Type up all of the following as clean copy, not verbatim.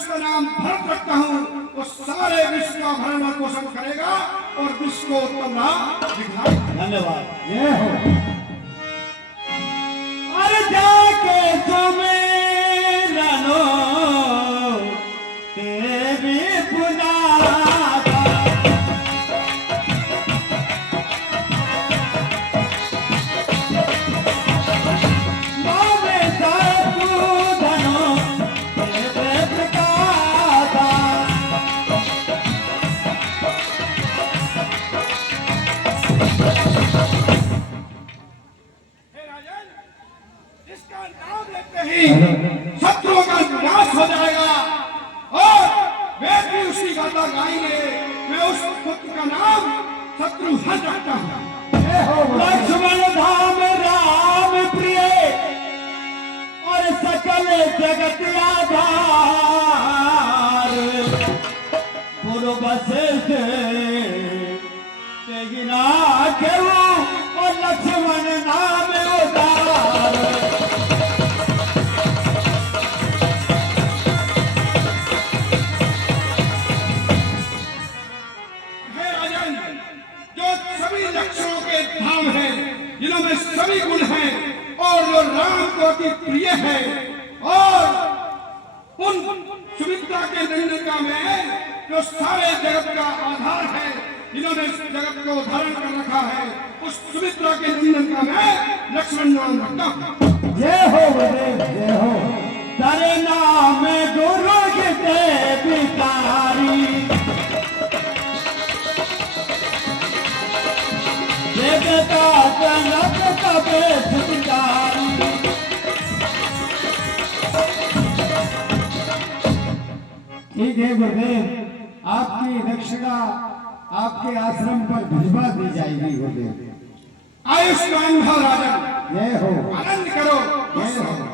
उसका नाम भरत रखता हूँ, वो सारे विश्व का भरण पोषण करेगा और विश्व को उत्तम राह दिखाएगा। धन्यवाद। ये हो अरे जाके तुम्हें रानो तेरी पुना शत्रुओं का विनाश हो जाएगा और वे भी उसी गाथा गाएंगे। मैं उस पुत्र का नाम शत्रुघ्न रखता हूँ। लक्ष्मण धाम राम प्रिय और सकल जगत आधार पूर्व वशिष्ठ तेगिना केहू और लक्ष्मण नाम उदार। धाम है जिनमें सभी गुण हैं और जो राम को अति प्रिय है और उन सुमित्रा के नंदन में जो सारे जगत का आधार है, जिन्होंने जगत को धारण कर रखा है, उस सुमित्रा के नंदन का मैं लक्ष्मण नाम रखता हूँ। जय हो जय हो तेरे नाम गुरु के बिकारी जगता जनक कबे सुधारी। ठीक है गुरुदेव, आपकी दक्षिणा आपके आश्रम पर भिजवा दी जाएगी गुरुदेव। आयुष्मान भव राजन। जय हो। आनंद करो। जय हो।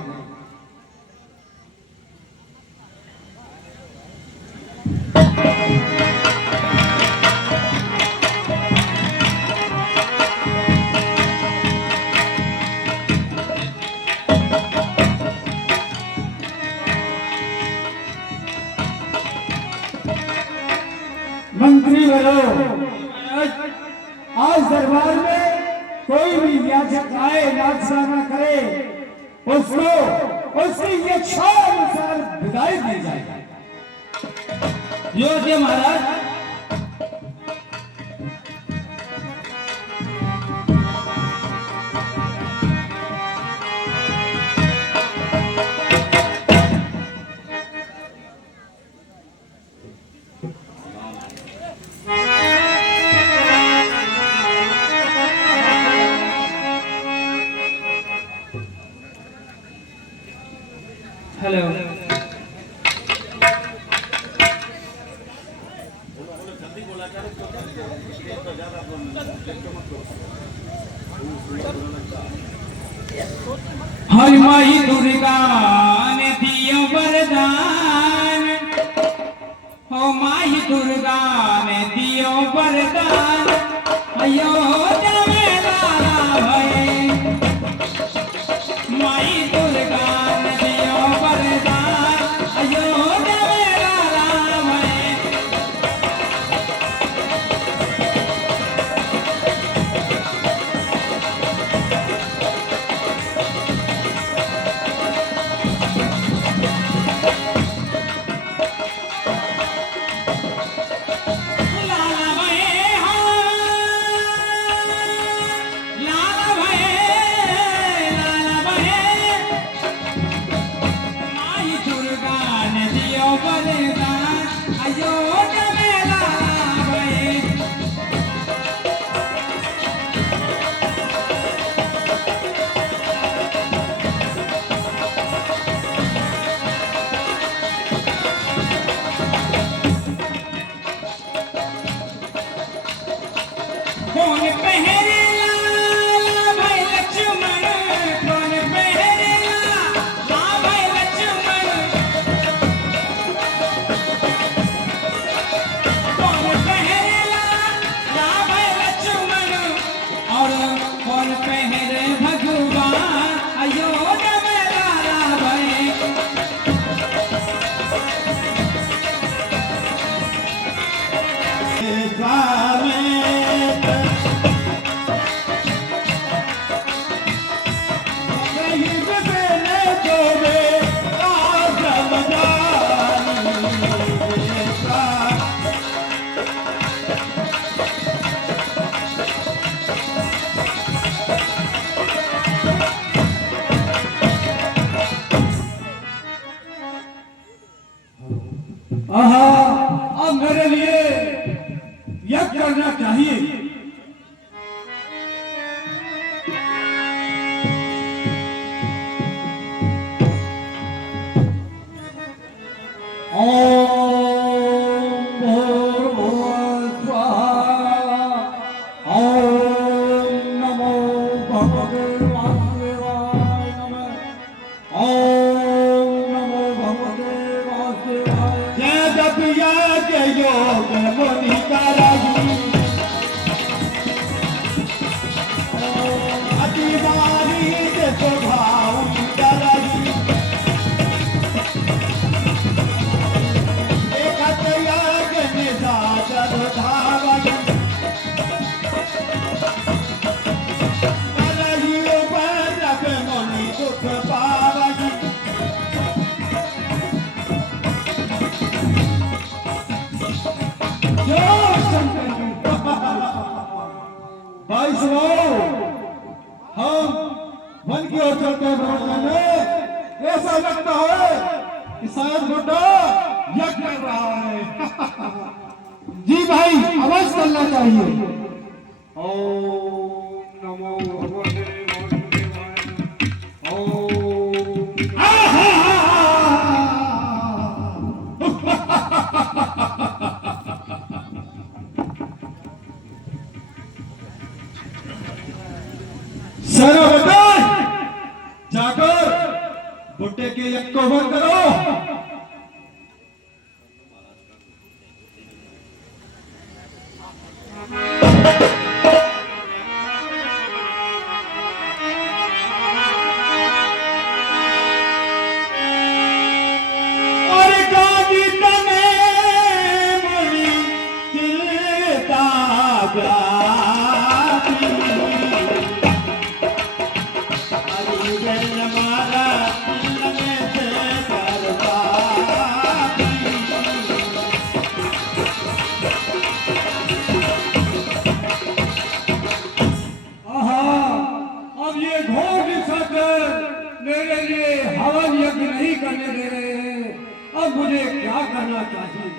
मंत्री बनो, आज दरबार में कोई भी याचक आए लालसा न करे, उसको उसकी इच्छा अनुसार विदाई दी जाए। योग्य महाराज। हेलो। हरि माई दुर्गा ने दियो वरदान, हो माई दुर्गा ने दियो वरदान, अयोध्या में लाला भई माई दुर्गा ने दियो वरदान, अयोध्या में लाला भई। लाला भई लाला भई लाला भई माई दुर्गा ने दियो वरदान, अयोध्या में लाला भई। कौन पहरे लाला भाई लक्ष्मण, कौन पहरे लाला भाई लक्ष्मण, आहा, अब मेरे लिए यज्ञ करना चाहिए। ओम भूर्भुवः स्वाहा। ओम नमो भगवते वासुदेवाय नमः। ओम नमो भगवते वासुदेवाय। जय जपिया जय योग मुनि कराई। अति मारी जय स्वभाव कराई। भाई सुनो, हम वन की ओर चलते हैं भ्रमण में। ऐसा लगता है कि शायद बुड्ढा यज्ञ कर रहा है। जी भाई, अवश्य करना चाहिए। ओम नमो भगवते वासुदेवाय। ओम सर्वदान जाकर बुड्ढे के यज्ञ को बंद करो। और गाजी तने मुनि तिलता ब्राती। हरि जन मारा में से करवाती। आहा, अब ये घोर निशाचर मेरे लिए हवन यज्ञ नहीं करने दे रहे हैं। अब मुझे क्या करना चाहिए?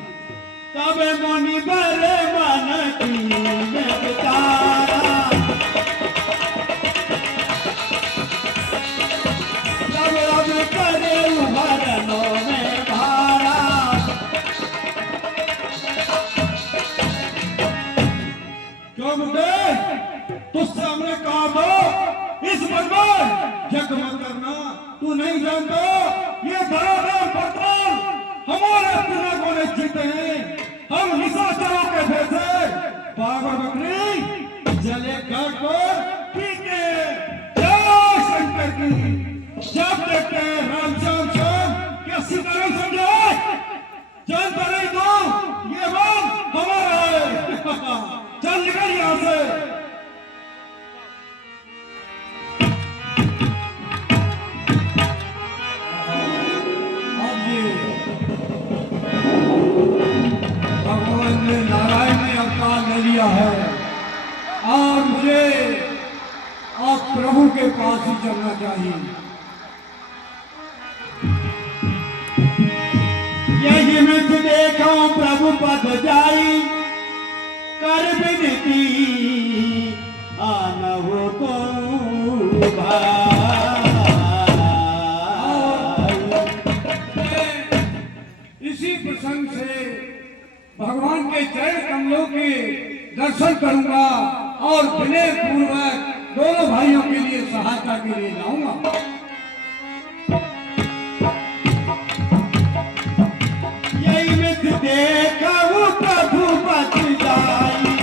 तब मुनि बड़े मन की में बिचारा। तब अब करे उभरनों में भारा। क्यों बुड्ढे, तुझसे हमने कहा था इस बर्बाद यज्ञ मत करना। तू नहीं जानता ये धराधाम पत्थर हमारे पिताओं ने जीते हैं। हम निशाचरों के भेजे पागल बकरी जले घाट पर पीते। जय शंकर की। जब देखते हैं राम श्याम श्याम क्या सीताराम समझे। जानता नहीं तो ये बात हमारा है। चल निकल यहाँ से। भगवान ने नारायण ने अवतार ले लिया है और मुझे अब प्रभु के पास ही चलना चाहिए। यही मित देखो प्रभु पद जाई। कर विनती आनवो तो भाई। इसी प्रसंग से भगवान के चरण कमलों के दर्शन करूंगा और विनय पूर्वक दोनों भाइयों के लिए सहायता के लिए जाऊंगा। यही मित देखा वो प्रभु पद जाई।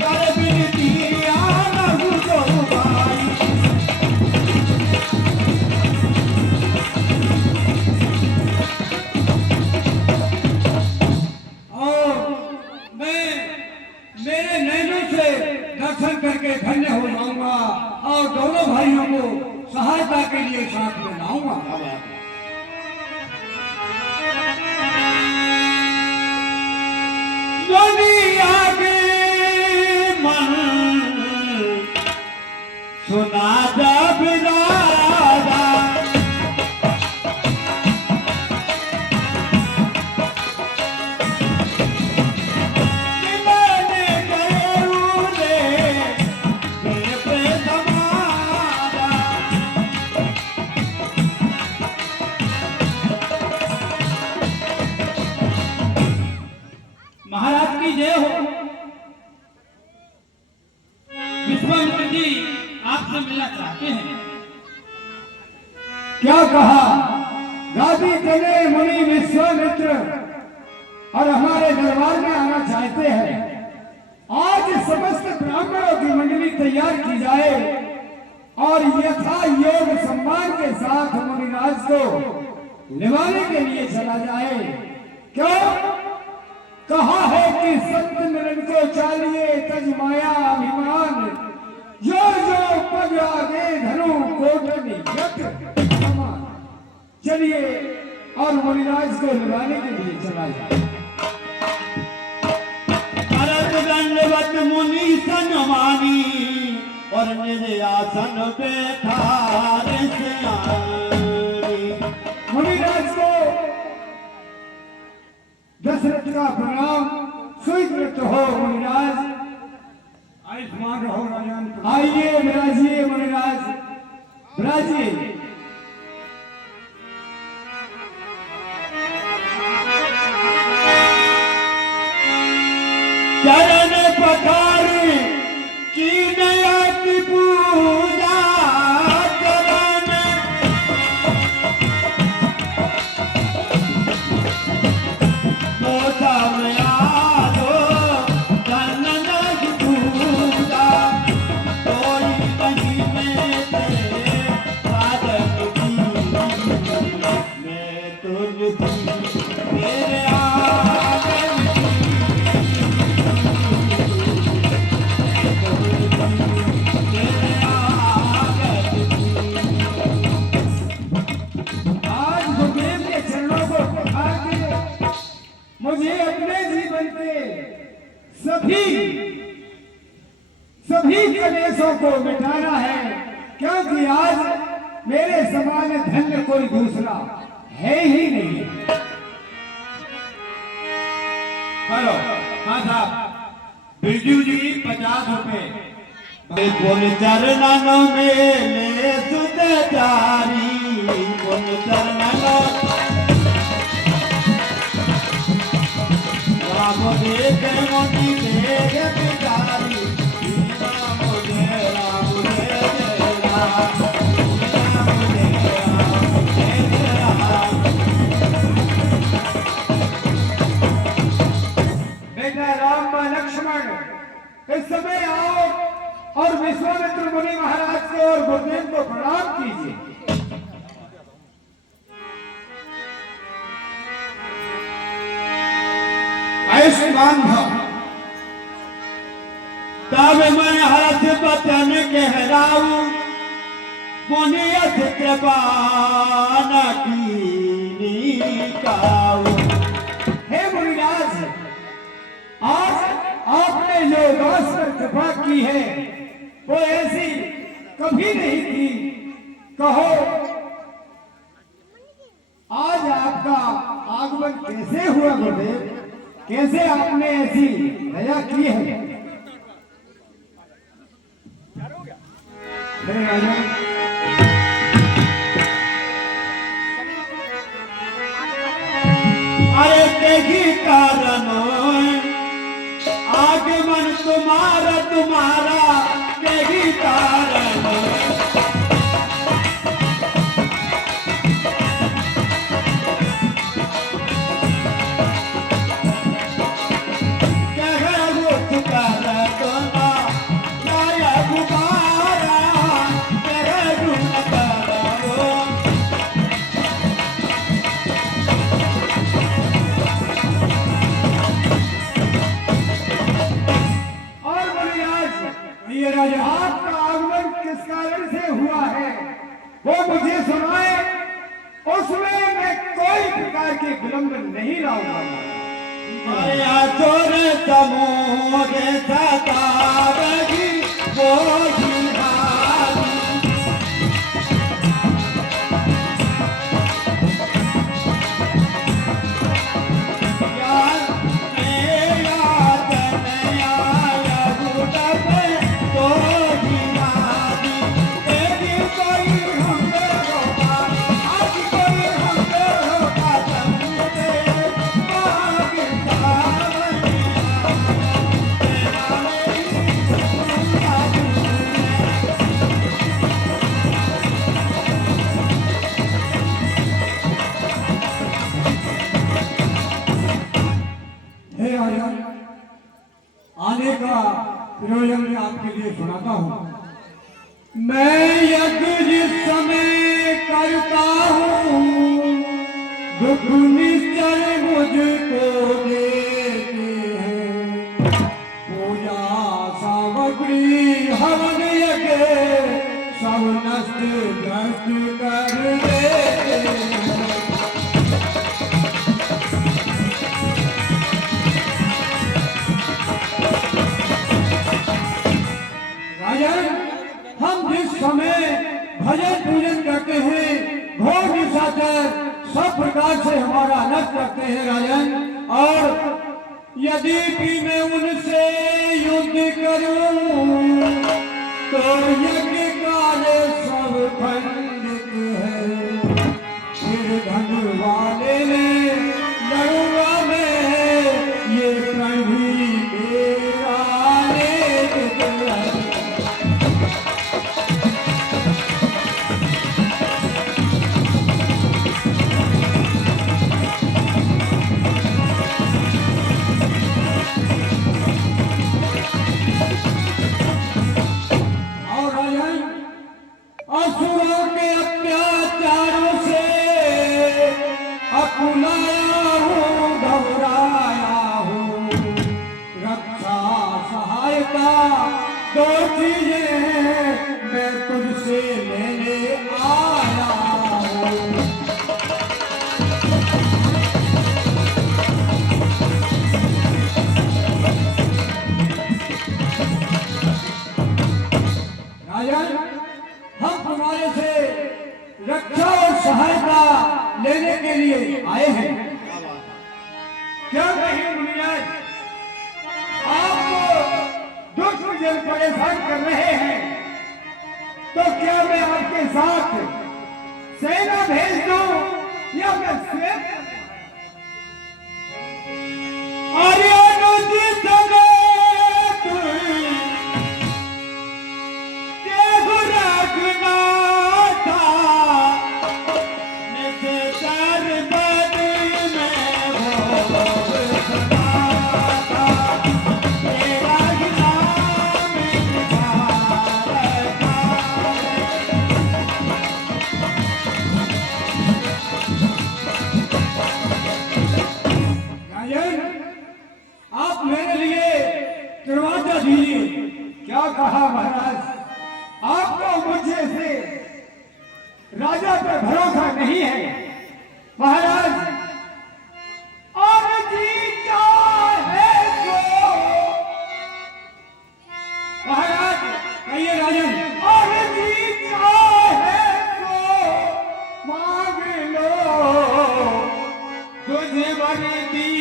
कर विनती आनवो तो भाई। मेरे नैनों से दर्शन करके धन्य हो जाऊंगा और दोनों भाइयों को सहायता के लिए साथ में लाऊंगा। दुनिया के मन सुना जब राजा। क्या कहा? गादी देने मुनि विश्वामित्र और हमारे दरबार में आना चाहते हैं। आज समस्त ब्राह्मणों की मंडली तैयार की जाए और यथा योग सम्मान के साथ मुनिराज को निभाने के लिए चला जाए। क्यों? कहा है कि संत मिलन को चालिए तज माया अभिमान, जो जो पग आगे धनु कोटन यज्ञ समान। चलिए और मुनिराज को निभाने के लिए चला जाए। भरत दंडवत मुनि सनमानी और मेरे आसन बैठा रे सियानी। मुनिराज को दशरथ का प्रणाम। स्वीकृत हो मुनिराज। आयुष्मान रहो राजन। आइए विराजिए मुनिराज, विराजिए। चरण पखार की नया की पूजा चरण मोटा में आलो धन की पूजा कोई नहीं में तेरे साधन की मैं तुझ तेरे आगे आज गुरुदेव के चरणों को पखार के मुझे अपने जीवन के सभी कलेशों को मिटाना है, क्योंकि आज मेरे समान धन्य कोई दूसरा है ही नहीं। हेलो, हाँ साहब, बिरजू जी 50 रुपए। पुन चरणों में ले सुत चारी पुन चरणों राम देख मोती देख पितारी राम दे राम दे राम राम दे राम। बेटा राम लक्ष्मण इस समय आओ और विश्वामित्र मुनि महाराज को और गुरुदेव को प्रणाम कीजिए। आयुष्मान भव। तब मैं हर्ष बचन कहराऊं पुनियत कृपा न कीनी काऊं। हे मुनिराज, आज आपने जो दास पर कृपा की है वो ऐसी कभी नहीं की। कहो आज आपका आगमन कैसे हुआ गुरुदेव? कैसे आपने ऐसी दया की है? हे राजा, अरे तेगी कारणों आगमन तुम्हारा तेगी कारणों ये राजा, आपका आगमन किस कारण से हुआ है वो मुझे सुनाए, उसमें मैं कोई प्रकार के विलंब नहीं लाऊंगा। चोर तमोरे सतावगी बोझी मनोरंजन में आपके लिए सुनाता हूँ। मैं यज्ञ जिस समय करता हूँ, दुख निश्चय मुझको देते हैं। पूजा सामग्री हवन यज्ञ सब नष्ट भ्रष्ट कर देते हैं। हम जिस समय भजन पूजन करते हैं, भोग निशाचर सब प्रकार से हमारा नष्ट करते हैं राजन। और यदि भी मैं उनसे युद्ध करूं तो यज्ञ कार्य सब खंडित है। फिर धन वाले में लड़ूंगा मैं, ये प्रण भी मेरा लेत है। असुरों के अत्याचारों से अकुलाया हूँ, घबराया हूँ। रक्षा सहायता दो चीजें मैं तुझसे लेने आया हूँ। राजन, हम तुम्हारे से रक्षा और सहायता लेने के लिए आए हैं। क्या कहें मुनिराज, आप दुष्ट जन परेशान कर रहे हैं, तो क्या मैं आपके साथ सेना भेज दूं या मैं स्वयं? अनुचित आप मेरे लिए दरवाजा दीजिए। क्या कहा महाराज, आपको मुझे से राजा पर भरोसा नहीं है? महाराज, और जी चाहे तो महाराज कहिए राजन, और जी चाहे तो मांग लो तुझे बने दीन।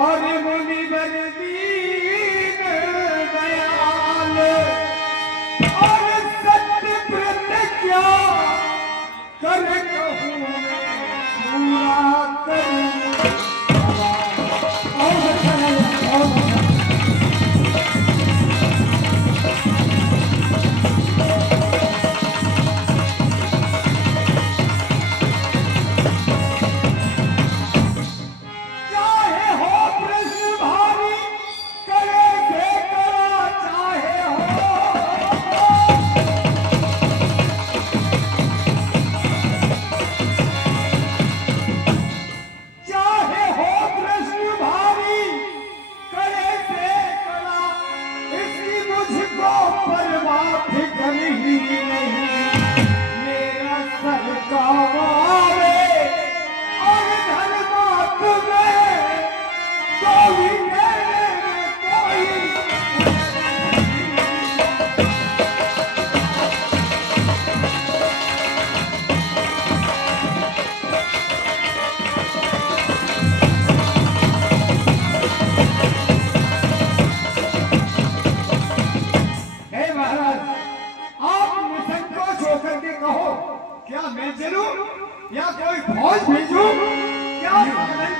और मुनिवर दीन दयाल और सत्य प्रतिज्ञा कर कहूं पूरा करूं।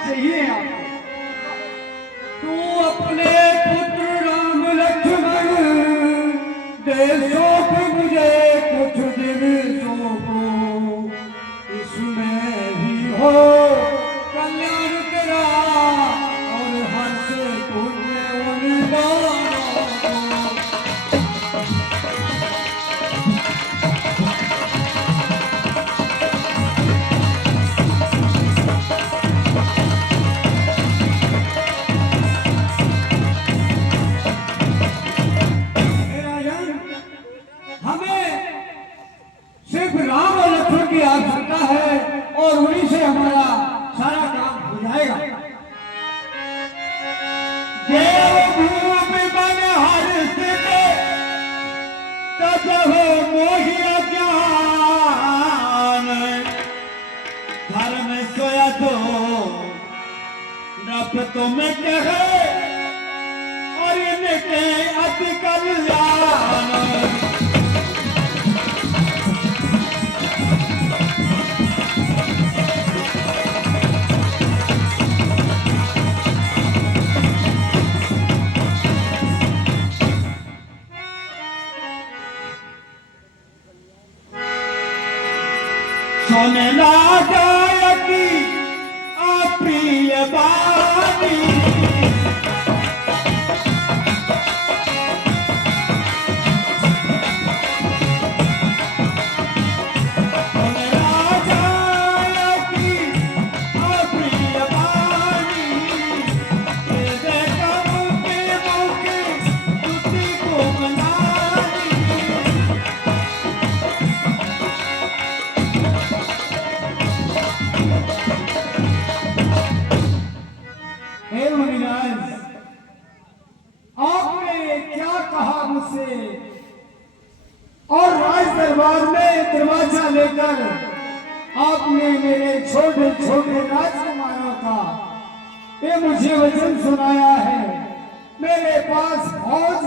चाहिए आपको? तू अपने पुत्र राम लक्ष्मण दे सौंप मुझे कुछ दिवसों को, इसमें ही हो कल्याण तेरा और हर्ष पुण्य उन दोनों को। हमें सिर्फ राम और लक्ष्मण की आवश्यकता है और उन्हीं से हमारा सारा काम हो जाएगा। देवभूमि बन हर स्थित तब हो मोहिया ज्ञान, धर्म सोया तो नप तुम कहे और इनके अति कल्याण। सुने ना जायकी अप्रिय बानी, सुने ना जायकी अप्रिय बानी, ये देखा मुके मुके तुझी को मनानी। हे मुनिराज, आपने क्या कहा मुझसे और राज दरबार में दरवाजा लेकर आपने मेरे छोटे छोटे राजकुमारों का ये मुझे वचन सुनाया है। मेरे पास फौज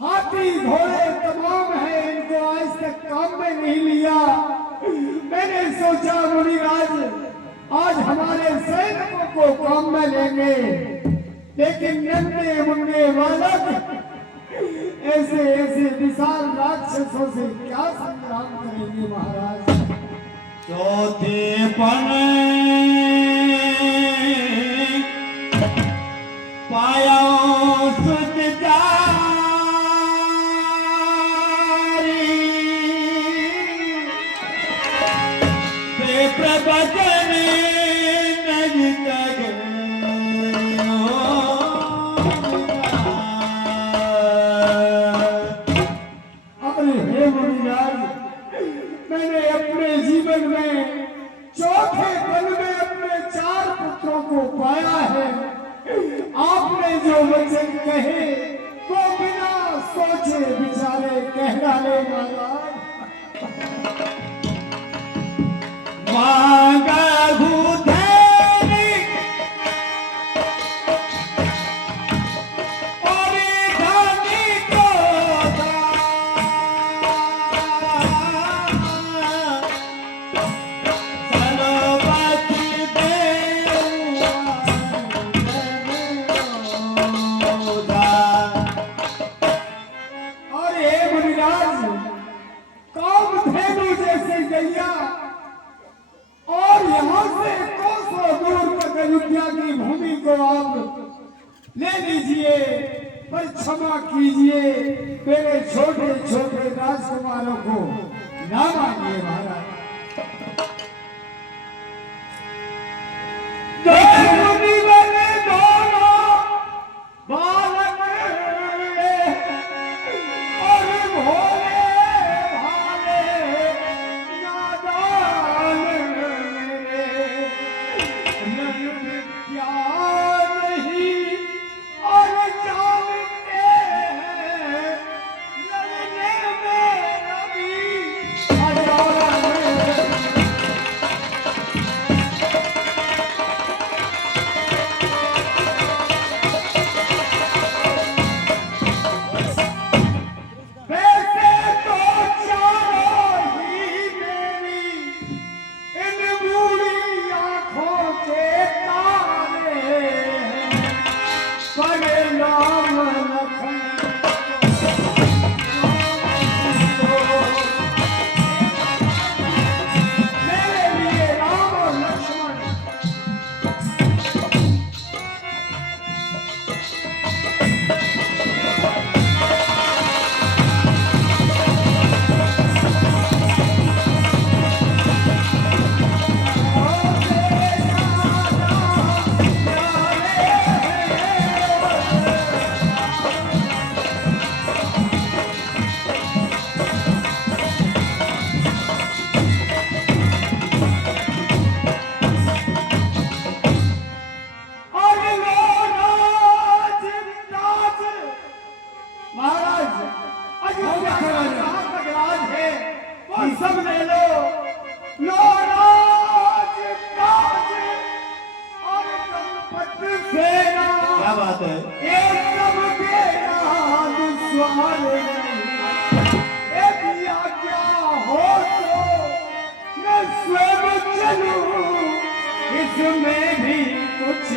हाथी घोड़े तमाम है, इनको आज तक काम में नहीं लिया। मैंने सोचा मुनिराज आज हमारे सैनिकों को काम में लेंगे, लेकिन नन्हे मुन्ने बालक ऐसे ऐसे विशाल राक्षसों से क्या संग्राम करेंगे महाराज। चौथे पन पाया सुत जारी, ते प्रवचन नहीं तक। अरे हे मुनिराज, मैंने अपने जीवन में चौथे पल में अपने 4 पुत्रों को पाया है। आपने जो वचन कहे वो बिना सोचे विचारे कह डाले महाराज। मांगा भूधेरी और धनी को सरबती और हे मुनिराज, कामधेनु जैसे गैया और यहाँ से कोसों दूर तक अयोध्या की भूमि को आप ले लीजिए, पर क्षमा कीजिए मेरे छोटे छोटे राजकुमारों को ना मानिए महाराज। मुनि बने दोनों बालक और भोले भाले नादान मेरे, नर विद्या नहीं और जानते हैं लड़ने में अभी अजान क्या बात है? एकदम तेरा दुश्वार नहीं, ए पिया क्या हो तो मैं स्वयं चलूं, इसमें भी कुछ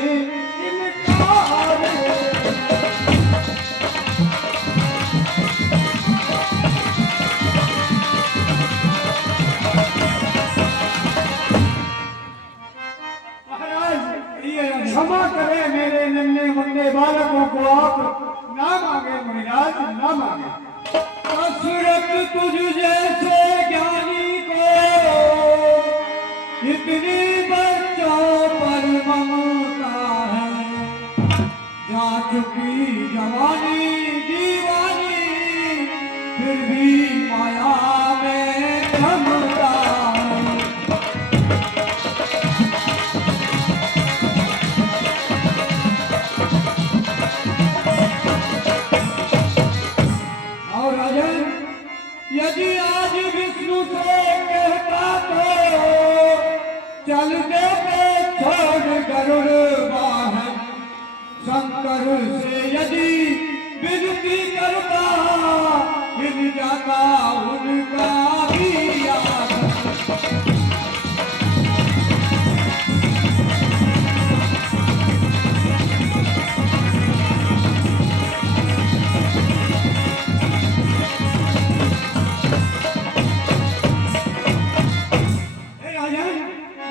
इनकार है। क्षमा करें मेरे नन्हे मुन्ने बालकों को, आप ना मांगे मुनिराज, ना मांगे। कसरत तुझ जैसे ज्ञानी को इतनी बच्चों पर ममता है, जा चुकी जवानी दीवानी फिर भी माया में थमता है। और राजन, यदि आज विष्णु से कहता तो चल देते छोड़ गरुड़ वाहन, शंकर से यदि विनती करता मिल जाता उनका भी आसन।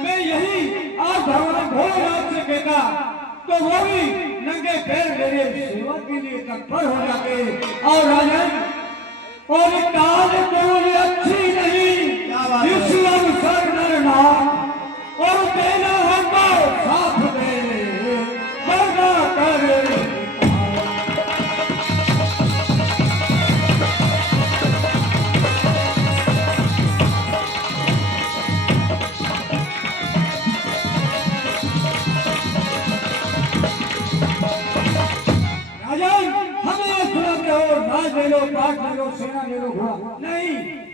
मैं यही आज भगवान भोलेनाथ से कहता तो वो भी नंगे पैर मेरे सेवा के लिए तत्पर हो जाते। और राजन, और काल कोई अच्छी नहीं, इस अवसर नरनाथ और देना हमको साथ दे वरना करे। ले लो, पाठ ले लो, सेना ले लो, घोड़ा नहीं,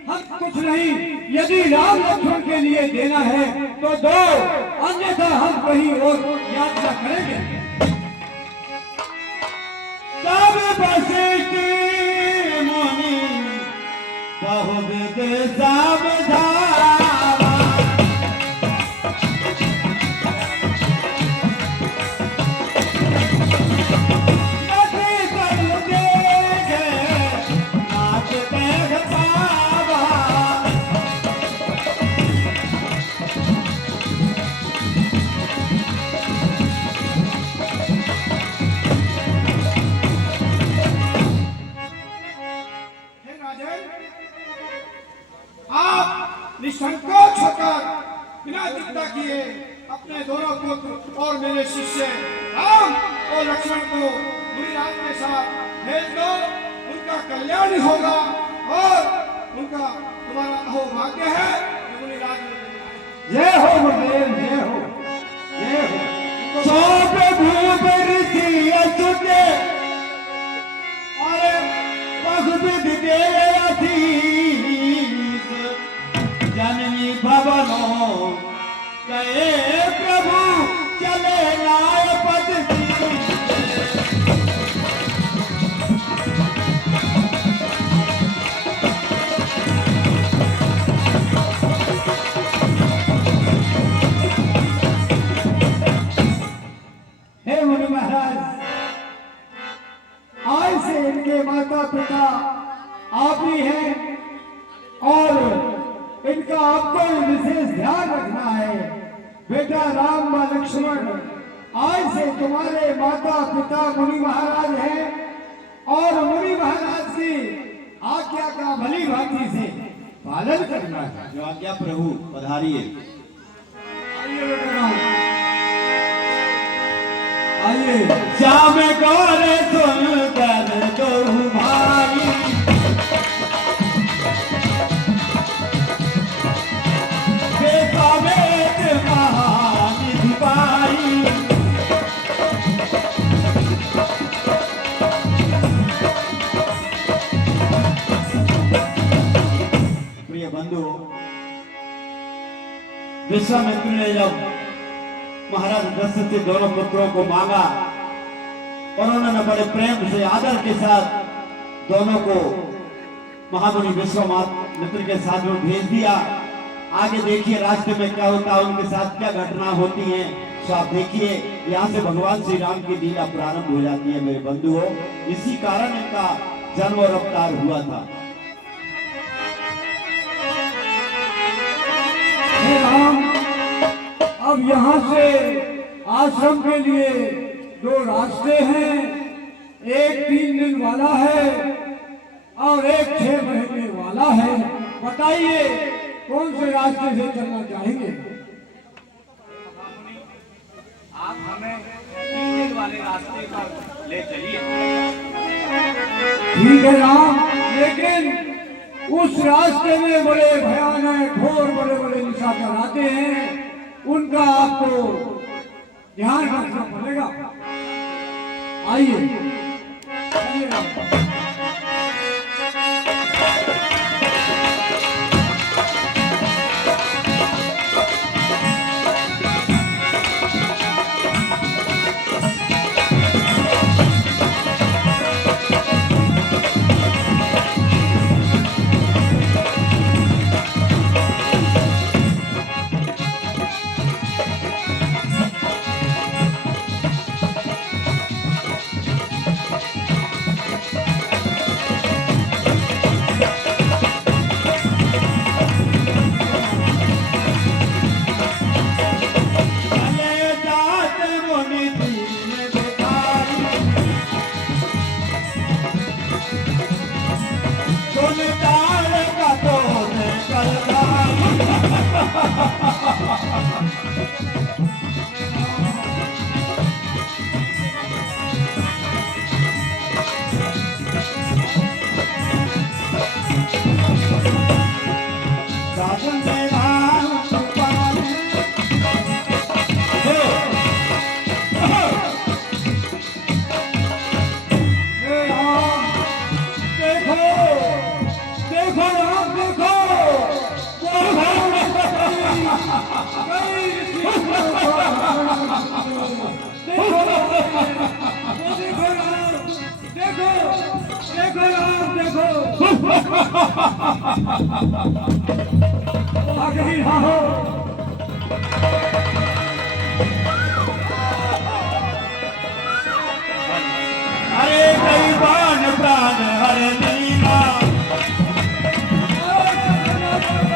हम कुछ नहीं। यदि राम लक्ष्मण के लिए देना है तो दो, अन्यथा हम कहीं और यात्रा करेंगे। तब वशिष्ठ मुनि बहुत सावधान, निसंकोच होकर बिना चिंता किए अपने दोनों पुत्र और मेरे शिष्य राम और लक्ष्मण को मुनिराज के साथ भेज दो, उनका कल्याण होगा और उनका तुम्हारा अहोभाग्य है कि मुनिराज जय हो गुरुदेव, जय हो, जय हो। सौ प्रभु बरसी अछूते और बहुविध के अधीश, जननी भवनों गए प्रभु चले नाय पद हे मुनि महाराज, आज से इनके माता पिता आप ही हैं और इनका आपको विशेष ध्यान रखना है। बेटा राम व लक्ष्मण आज से तुम्हारे माता पिता मुनि महाराज हैं और मुनि महाराज की आज्ञा का भली भांति से पालन करना है। जो आज्ञा प्रभु पधारिए। आइए बेटा राम, आइए। श्याम गौर सुंदर दो भाई, समेत महानिधि पाई, प्रिय बंधु, विश्वामित्र ने जब महाराज दशरथ से दोनों पुत्रों को मांगा और उन्होंने बड़े प्रेम से आदर के साथ दोनों को महामुनि विश्वामित्र के साथ में भेज दिया। आगे देखिए रास्ते में क्या होता है, उनके साथ क्या घटना होती है, तो आप देखिए यहाँ से भगवान श्री राम की लीला प्रारंभ हो जाती है मेरे बंधुओं। इसी कारण इनका जन्म और अवतार हुआ था। हे राम, अब यहाँ से आश्रम के लिए 2 रास्ते हैं, एक 3 दिन वाला है और एक 6 महीने वाला है। बताइए कौन से रास्ते से चलना चाहेंगे? आप हमें 3 दिन वाले रास्ते पर ले चलिए। ठीक है राम, लेकिन उस रास्ते में बड़े भयानक घोर बड़े बड़े निशाचर आते हैं, उनका आपको ध्यान रखना पड़ेगा। आइए आइए राम। अरे कई बाण प्राण हरे दीना,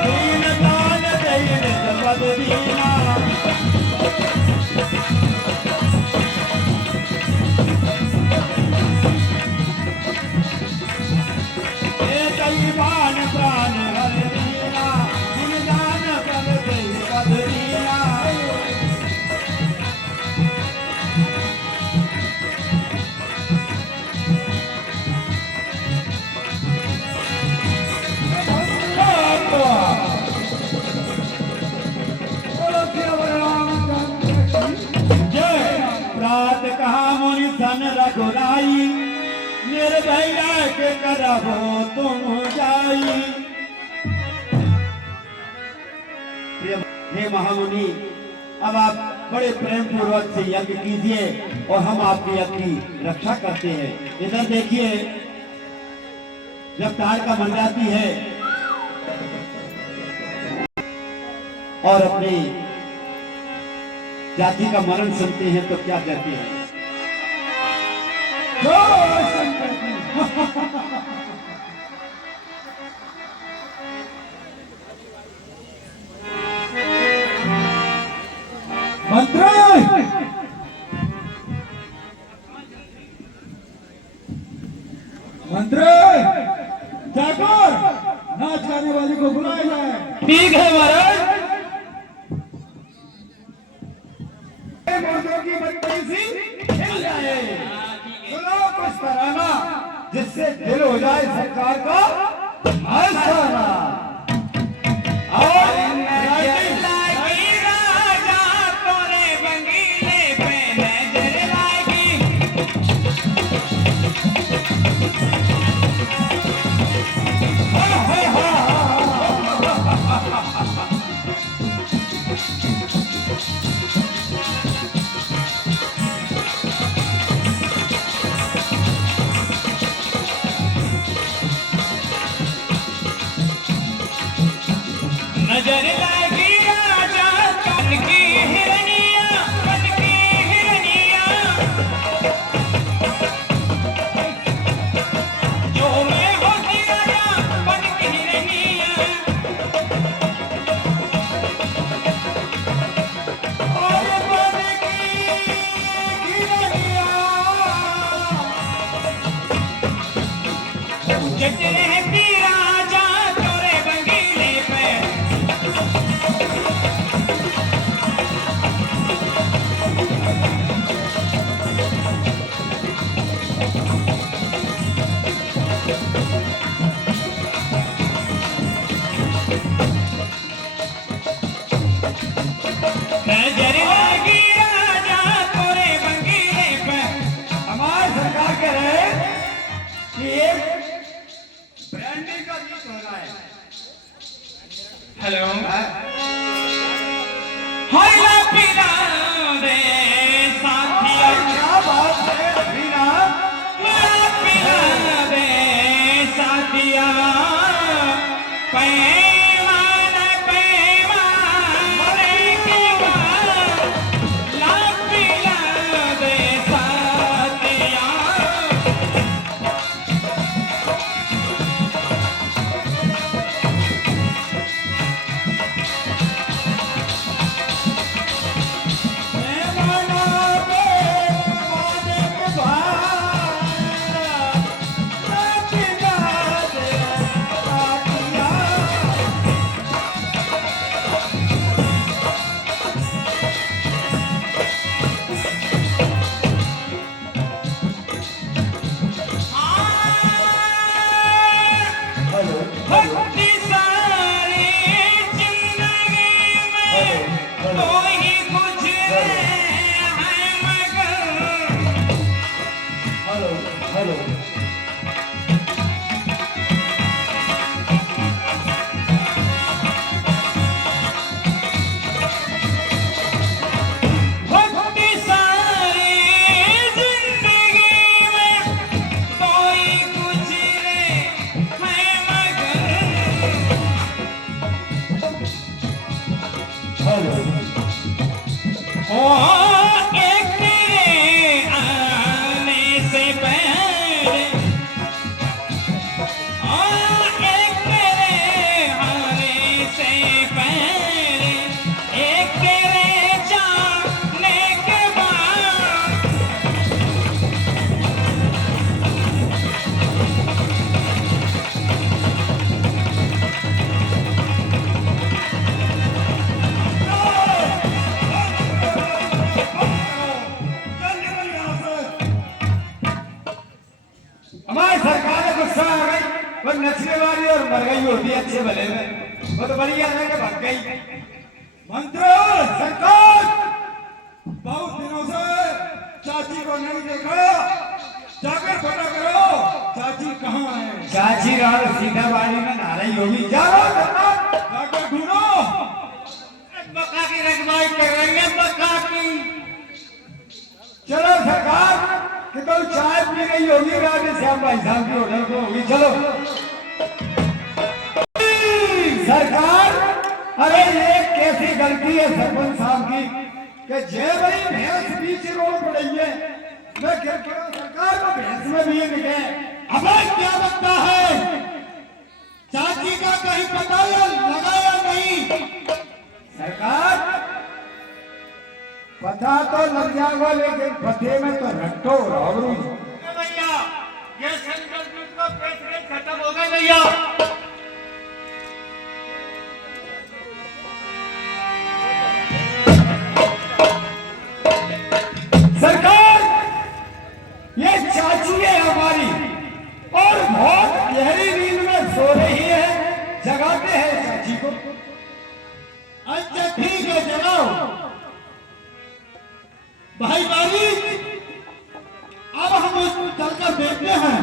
दीन दान दीन जपद दीना। कई बाण प्राण हरे दीना, दीन दान कर दे जपद दीना। प्रात कहा मुनि धन रघुराई, निर्भया के करबो तुम जाई। हे महामुनि, अब आप बड़े प्रेम पूर्वक से यज्ञ कीजिए और हम आपके यज्ञ की रक्षा करते हैं। इधर देखिए, जब ताड़ का बन जाती है और अपनी जाति का मरण सुनते हैं तो क्या कहते हैं? मंत्री, मंत्री, जाकर नाच गाने वाली को बुलाया जाए। ठीक है महाराज। मर्दों की बदतमीजी हिल जाए, सुनो कुछ तराना जिससे दिल हो जाए सरकार का आसाना। और जट रहती राजा तोरे बंगीले पे नजर लगी राजा तोरे बंगीले पे। हमारे सरकार कह रहे हैं कि ये ब्रांडी का गीत हो रहा है। हेलो हल्ला पीला दे साथिया क्या बात है मीना? हल्ला पीला दे साथिया पैमान पैमान के बाद ला पीला दे साथिया। हेलो भक्ति सारी जिंदगी में कोई गुजरे है मगर हेलो हेलो भक्ति सारी जिंदगी में कोई गुजरे है मगर हेलो ओ एक तेरे आने से पहले ओ एक तेरे आने से पहले एक तेरे जाने के बाद हमारी सरकार ने गुस्सा आ गई। वो नचने वाली और मर गई होती है अच्छे भले में। वो तो बढ़िया है कि भाग गई। मंत्री सरकार बहुत दिनों से चाची को नहीं देखा, जाकर पता करो चाची कहाँ है। चाची रात सीताबाड़ी में नहा रही होगी। जाओ जाकर ढूंढो। मक्का की रखवाली कर रही है मक्का की। चलो सरकार कि तो चाय पी रही होगी राधे श्याम भाई साहब की होटल को होगी। चलो सरकार, अरे ये कैसी गलती है सरपंच साहब की कि जे भाई भैंस बीच रोड पड़ी है। मैं क्या करूं सरकार को भैंस में भी निकले। अब क्या लगता है चाची का कहीं पता लगा या नहीं? सरकार पता तो लग जाएगा लेकिन पते में तो रट्टो रोबरू। भैया ये सेंट्रल यूथ का प्रेस खत्म हो गए भैया। सरकार ये चाची है हमारी और बहुत गहरी नींद में सो रही है। जगाते हैं चाची को। अच्छा ठीक है जगाओ। भाई बारी अब हम उसको चलकर देखते हैं।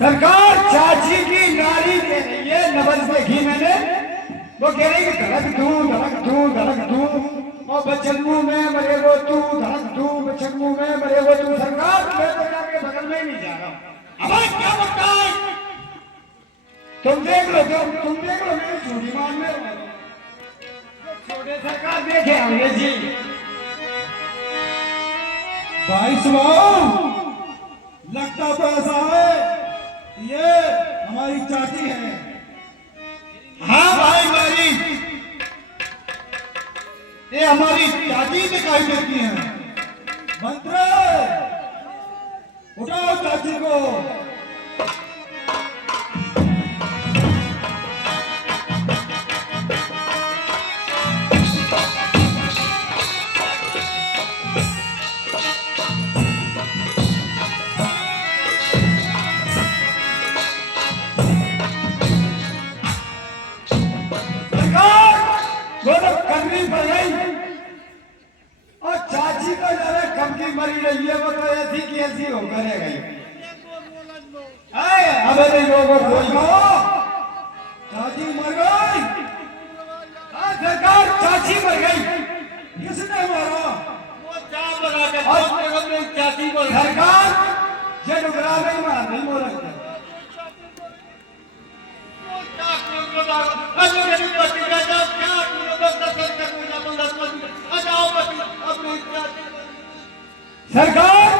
सरकार चाची की नारी कह रही है, नबज देखी मैंने, वो कह रही है धड़क दूं और बचनू में मरे वो तू, धड़क दूं बचनू में मरे वो तू। सरकार मैं तो जाके बगल में ही नहीं जा रहा। अब क्या बनता है? तुम देख लो मेरी चूड़ी मान में छोटे सरकार देखे होंगे जी। भाई सुनो, लगता तो ऐसा है ये हमारी चाची है। हाँ भाई भाई ये हमारी चाची दिखाई देती है। मंत्री उठाओ चाची को। दोनों कमरी पर गई और चाची को जरा कमकी मरी रही है, वो तो ऐसी की ऐसी होकर रह गई। अबे नहीं लोगों कोई चाची मर गई। सरकार चाची मर गई। किसने मारा? चाची को सरकार ये डुगरा नहीं मार नहीं बोल सरकार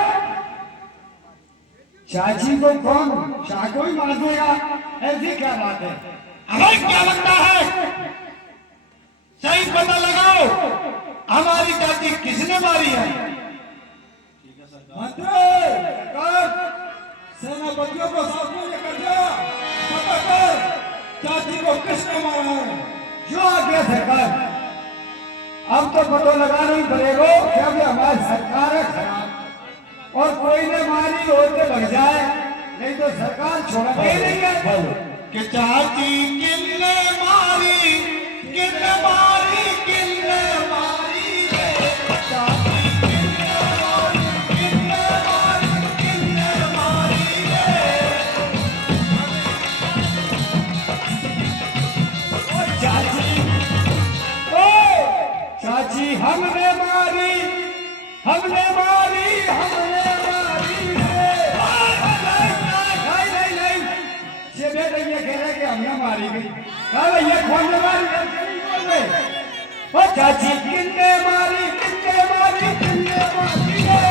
चाची को कौन चाको ही मार देगा? ऐसी क्या बात है? हमें क्या लगता है? सही पता लगाओ, हमारी चाची किसने मारी है? मंत्री, सेनापतियों को साथ में लेकर जा, पता कर चाची को किसने मारा है। जो आ गया सरकार, अब तो पता लगाना ही पड़ेगा क्योंकि हमारी सरकार है खराब और कोई ने मारी होते बढ़ जाए, नहीं तो सरकार छोड़ेगी नहीं है। कि चाची किन्ने मारी, किन्ने मारी, किन्ने मारी रे। चाची किन्ने मारी, किन्ने मारी, किन्ने मारी रे। चाची हमने मारी, हमने मारी, हमने मारी रे। नहीं नहीं ये बेटा ये कह रहे कि हमने मारी गई। ये कौन ने मारी? और चाची किन्ने मारी, किन्ने मारी, किन्ने मारी रे।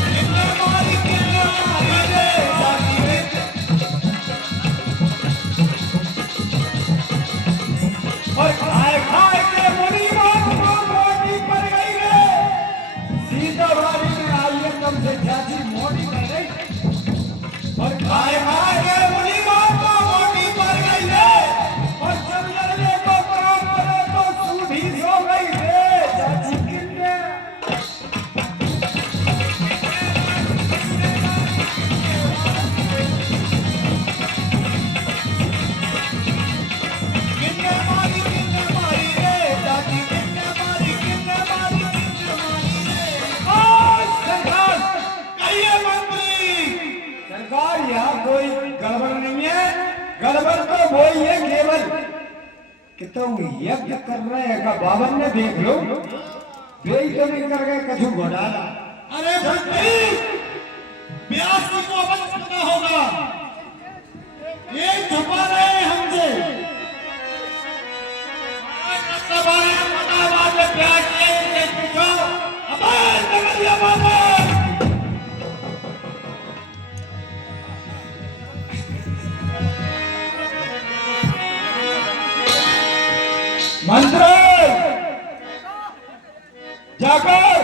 किन्ने मारी, किन्ने मारी रे। चाची रे। और खाए खाए के मुड़ी मोटी पड़ गई रे। सीधा बारी में आई है तब से चाची मोटी पड़ गई और खाए खाए के मुड़ी मोटी पड़ गई रे। और जब लड़ने को काम करे तो सूधी सो गई रे। चाची किन्ने किन्ने मारी, किन्ने मारी रे। चाची किन्ने मारी, किन्ने मारी, किन्ने मारी रे। सरकार कहिए मंत्री। सरकार यहाँ कोई गड़बड़ नहीं है। गड़बड़ तो वही है केवल कि तुम यज्ञ कर रहे हैं का बावन ने देख लो वे तो नहीं कर गए कछु घोटाला। अरे मंत्री, ब्यास जी को अवश्य पता होगा, ये छुपा रहे हैं हमसे। मंत्री जाकर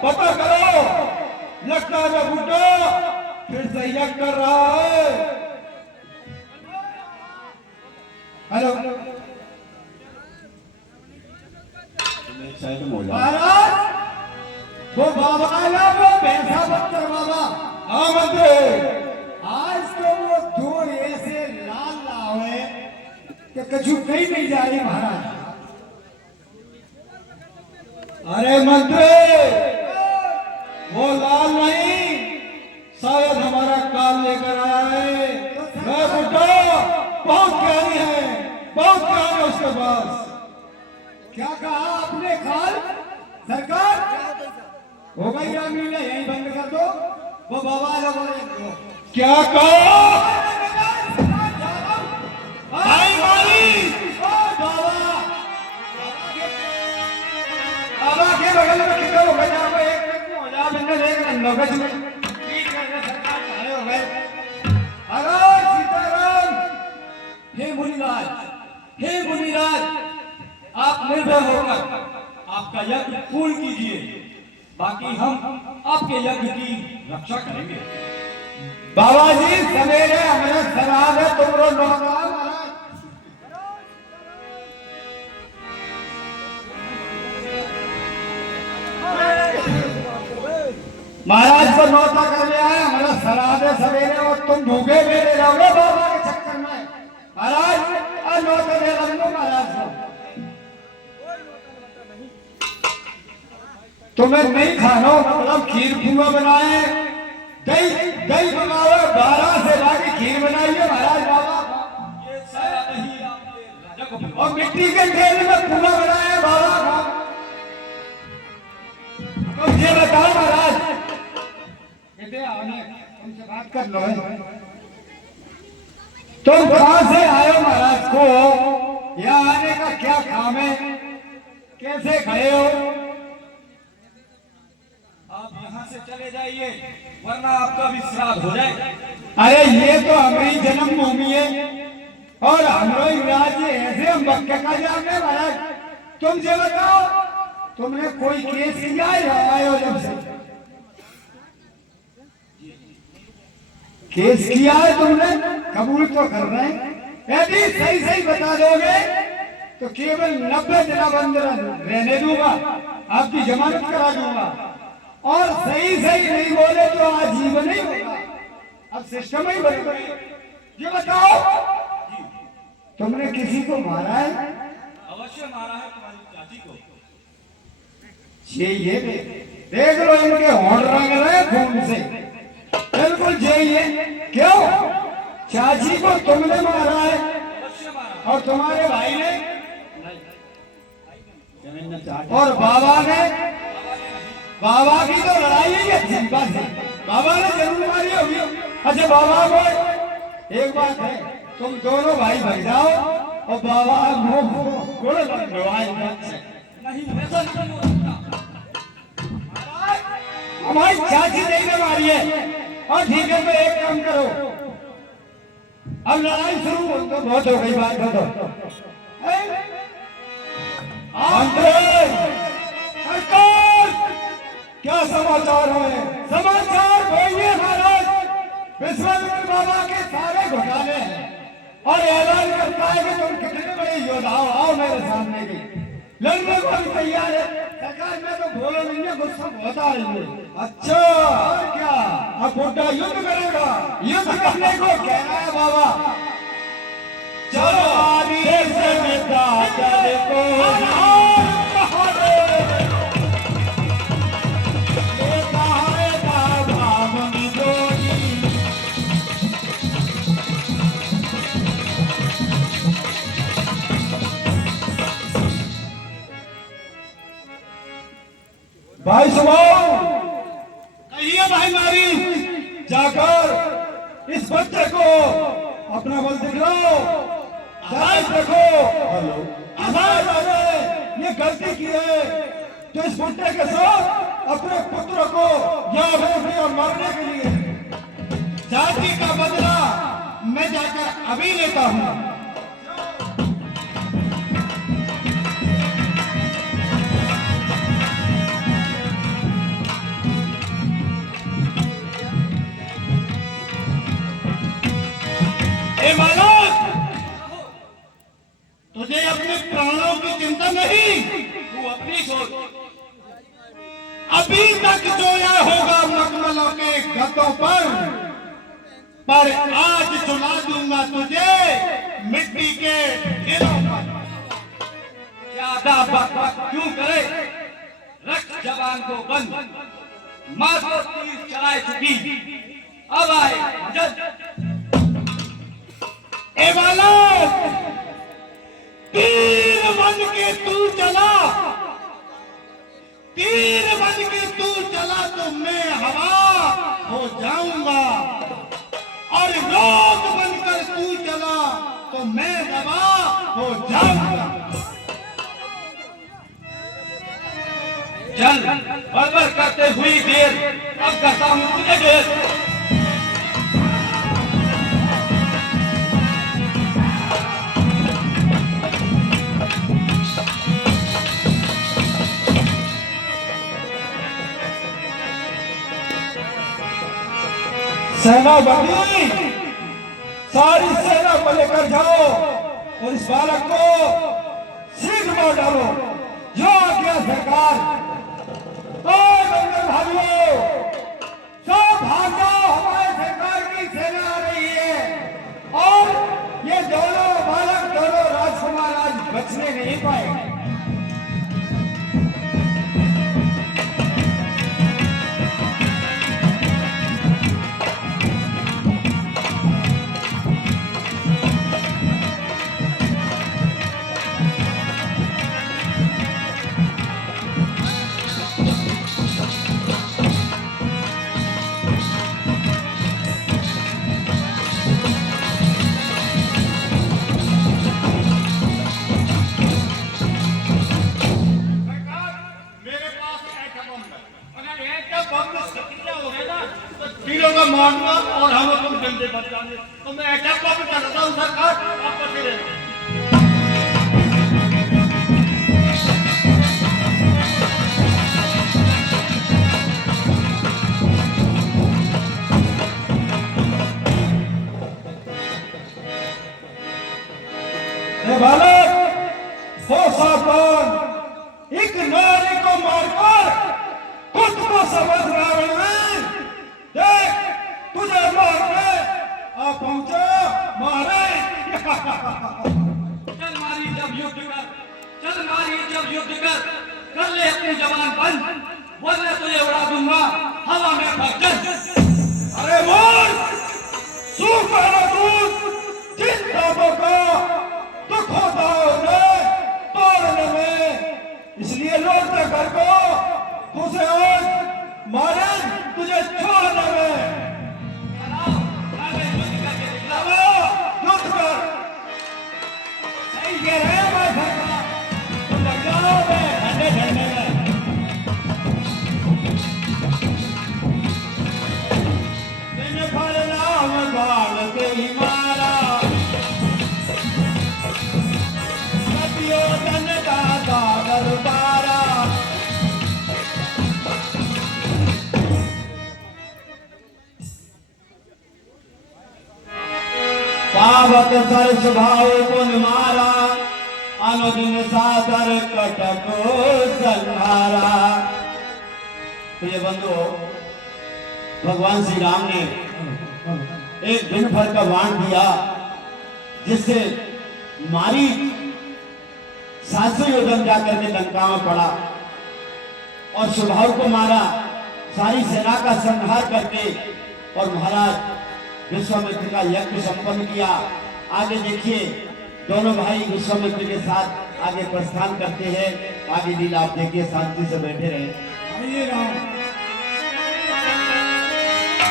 पता करो, लगता है बुड्ढा फिर से यज्ञ कर रहा है। हेलो महाराज, वो बाबा आया, वो भैंसा बच्चा बाबा। हाँ मंत्री, आज तो वो दो ऐसे लाल लावे कि कछु कहीं नहीं जा रही महाराज। अरे मंत्री, वो लाल नहीं, शायद हमारा काल लेकर आया है। मैं बुड्ढा बहुत ज्ञानी है, बहुत ज्ञान है उसके पास। क्या कहा आपने काल? सरकार हो गई रामी ने यही बंद कर दो। वो बाबा लोगों ने क्या कहो? भाई माली, बाबा के बगल में किधर हो गए? आपको एक व्यक्ति हो जाए, मैंने देख नौकरी में ठीक है सरकार खड़े हो गए। अरे सीताराम, हे मुनिराज, हे मुनिराज, आप निर्भय होकर आपका यज्ञ पूर्ण कीजिए। बाकी हम आपके यज्ञ की रक्षा करेंगे। बाबा जी सवेरे हमने शराब है तुमरो नौका महाराज को नौता कर लिया है हमारा शराब है सवेरे और तुम भूखे मेरे रहोगे बाबा के चक्कर में। महाराज और नौता दे लगो महाराज को तुम्हें नहीं खाना मतलब खीर पुआ बनाए दही दही बनाओ 12 से लाके खीर बनाइए महाराज बाबा ये सारा नहीं आपके राजा को और मिट्टी के ठेले में पुआ बनाए बाबा का। तो ये बताओ महाराज कहते आने तुमसे बात कर लो तुम कहां से आए हो महाराज को यहाँ आने का क्या काम है कैसे खड़े हो। आप यहाँ से चले जाइए वरना आपका भी श्राद्ध हो जाए। अरे ये तो हमारी जन्मभूमि है और हमारा राज्य ऐसे हम बक्के का जाने महाराज तुम ये बताओ तुमने कोई केस किया है आए हो जब से केस किया है तुमने कबूल तो कर रहे हैं यदि सही सही बता दोगे तो केवल 90 दिन बंद रहने दूंगा आपकी जमानत करा दूंगा और सही सही नहीं बोले तो आजीवन ही होगा अब सिस्टम ही बदल गई। ये बताओ तुमने किसी को मारा है। अवश्य मारा है तुम्हारी चाची को। ये देख लो इनके होंठ रंग रहे खून से बिल्कुल ये क्यों चाची को तुमने मारा है अवश्य मारा और तुम्हारे भाई ने और बाबा ने बाबा की तो लड़ाई ही है बाबा ने जरूर मारी होगी। अच्छा बाबा को एक बात है तुम दोनों भाई भाग जाओ और बाबा गुड़ नहीं ऐसा नहीं हो सकता। हमारी चाची नहीं ने मारी है और ठीक है तो एक काम करो अब लड़ाई शुरू हो तो बहुत हो गई बात हो तो क्या समाचार है समाचार वही है महाराज विश्वामित्र बाबा के सारे घोटाले हैं और ऐलान करता है कि तुम कितने बड़े योद्धा हो आओ मेरे सामने की लड़ने को भी तैयार है सरकार में तो बोलो नहीं है गुस्सा बहुत आ रही है। अच्छा और क्या अब बुड्ढा युद्ध करेगा युद्ध करने को कह रहा है बाबा चलो देश में चले को भाई सुभाव कहिए भाई मारी जाकर इस बच्चे को अपना बल दिखाओ जायज रखो आजाद आगे ये गलती की है तो इस बुड्ढे के साथ अपने पुत्र को या और मारने के लिए जाति का बदला मैं जाकर अभी लेता हूँ। तुझे अपने प्राणों की चिंता नहीं तू अपनी सोच। अभी तक जोया होगा मखमलों के गतों पर आज चुना दूंगा तुझे मिट्टी के ढेरों पर। ज्यादा बकबक क्यों करे रख जवान को बंद माँ को तीर चलाए चुकी अब आए जज। ए बालक तीर बन के तू चला तीर बन के तू चला तो मैं हवा हो जाऊंगा और रोग बनकर तू चला तो मैं दवा हो जाऊंगा। चल बड़बड़ करते हुई देर अब करता हूँ तुझे देर। सेनापति, सारी सेना को लेकर जाओ और इस बालक को शीघ्र मार डालो। जो आज्ञा सरकार। भाइयों, सब भाग जाओ, हमारे सरकार की सेना आ रही है और ये दोनों बालक, दोनों राजकुमार आज बचने नहीं पाएंगे। तीनों का मारना और हम तुम जल्दी बच जाएंगे। तो मैं ऐसा काम कर रहा हूँ सरकार, आप बचे रहे। बालक, हो सावधान, एक नारी को मारकर खुद को समझ रावण में देख, तुझे मारने आ पहुंचा मारे। चल मारी जब युद्ध कर, चल मारी जब युद्ध कर ले अपनी जवान बंद, वरना तुझे उड़ा दूंगा हवा में फटक। अरे मोर, सूख पहना दूध, जिन दामों का दुख होता है उन्हें तोड़ने में, इसलिए लौटते घर को तुझे आज मारे, तुझे छोड़ने में। युद्ध कर, सही कह रहे हैं भाई सरकार, तुम लग जाओ ठंडे ठंडे में। दिन भर नाम बाल के ही मारा, सतियों धन का दागर पारा। पावक सर स्वभाव गुण मारा, अनुदिन सादर कटको संहारा। प्रिय बंधु, भगवान श्री राम ने एक दिन भर का बाण दिया, जिससे मारी 700 योजन जाकर के लंका में पड़ा और स्वभाव को मारा, सारी सेना का संहार करके और महाराज विश्वामित्र का यज्ञ संपन्न किया। आगे देखिए, दोनों भाई विश्वामित्र के साथ आगे प्रस्थान करते हैं। आगे लीला आप देखिए, शांति से बैठे रहे।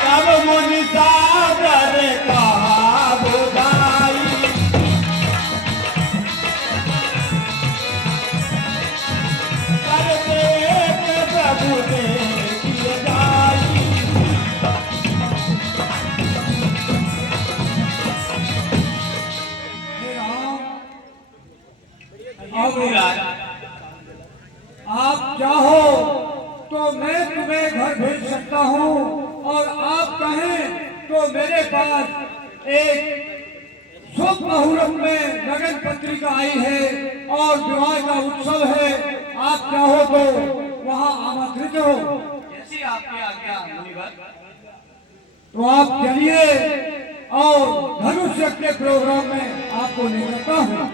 तब मुनि सादर कहा बुधाई, करते प्रभु देखिए जाई। आप चाहो तो मैं तुम्हें घर भेज सकता हूँ, और आप कहें तो मेरे पास एक शुभ मुहूर्त में लगन पत्रिका आई है और विवाह का उत्सव है। आप चाहो तो वहाँ आमंत्रित हो। जैसी आपकी आज्ञा मुनिवर। तो आप चलिए और धनुष के प्रोग्राम में आपको निमंत्रण हूँ।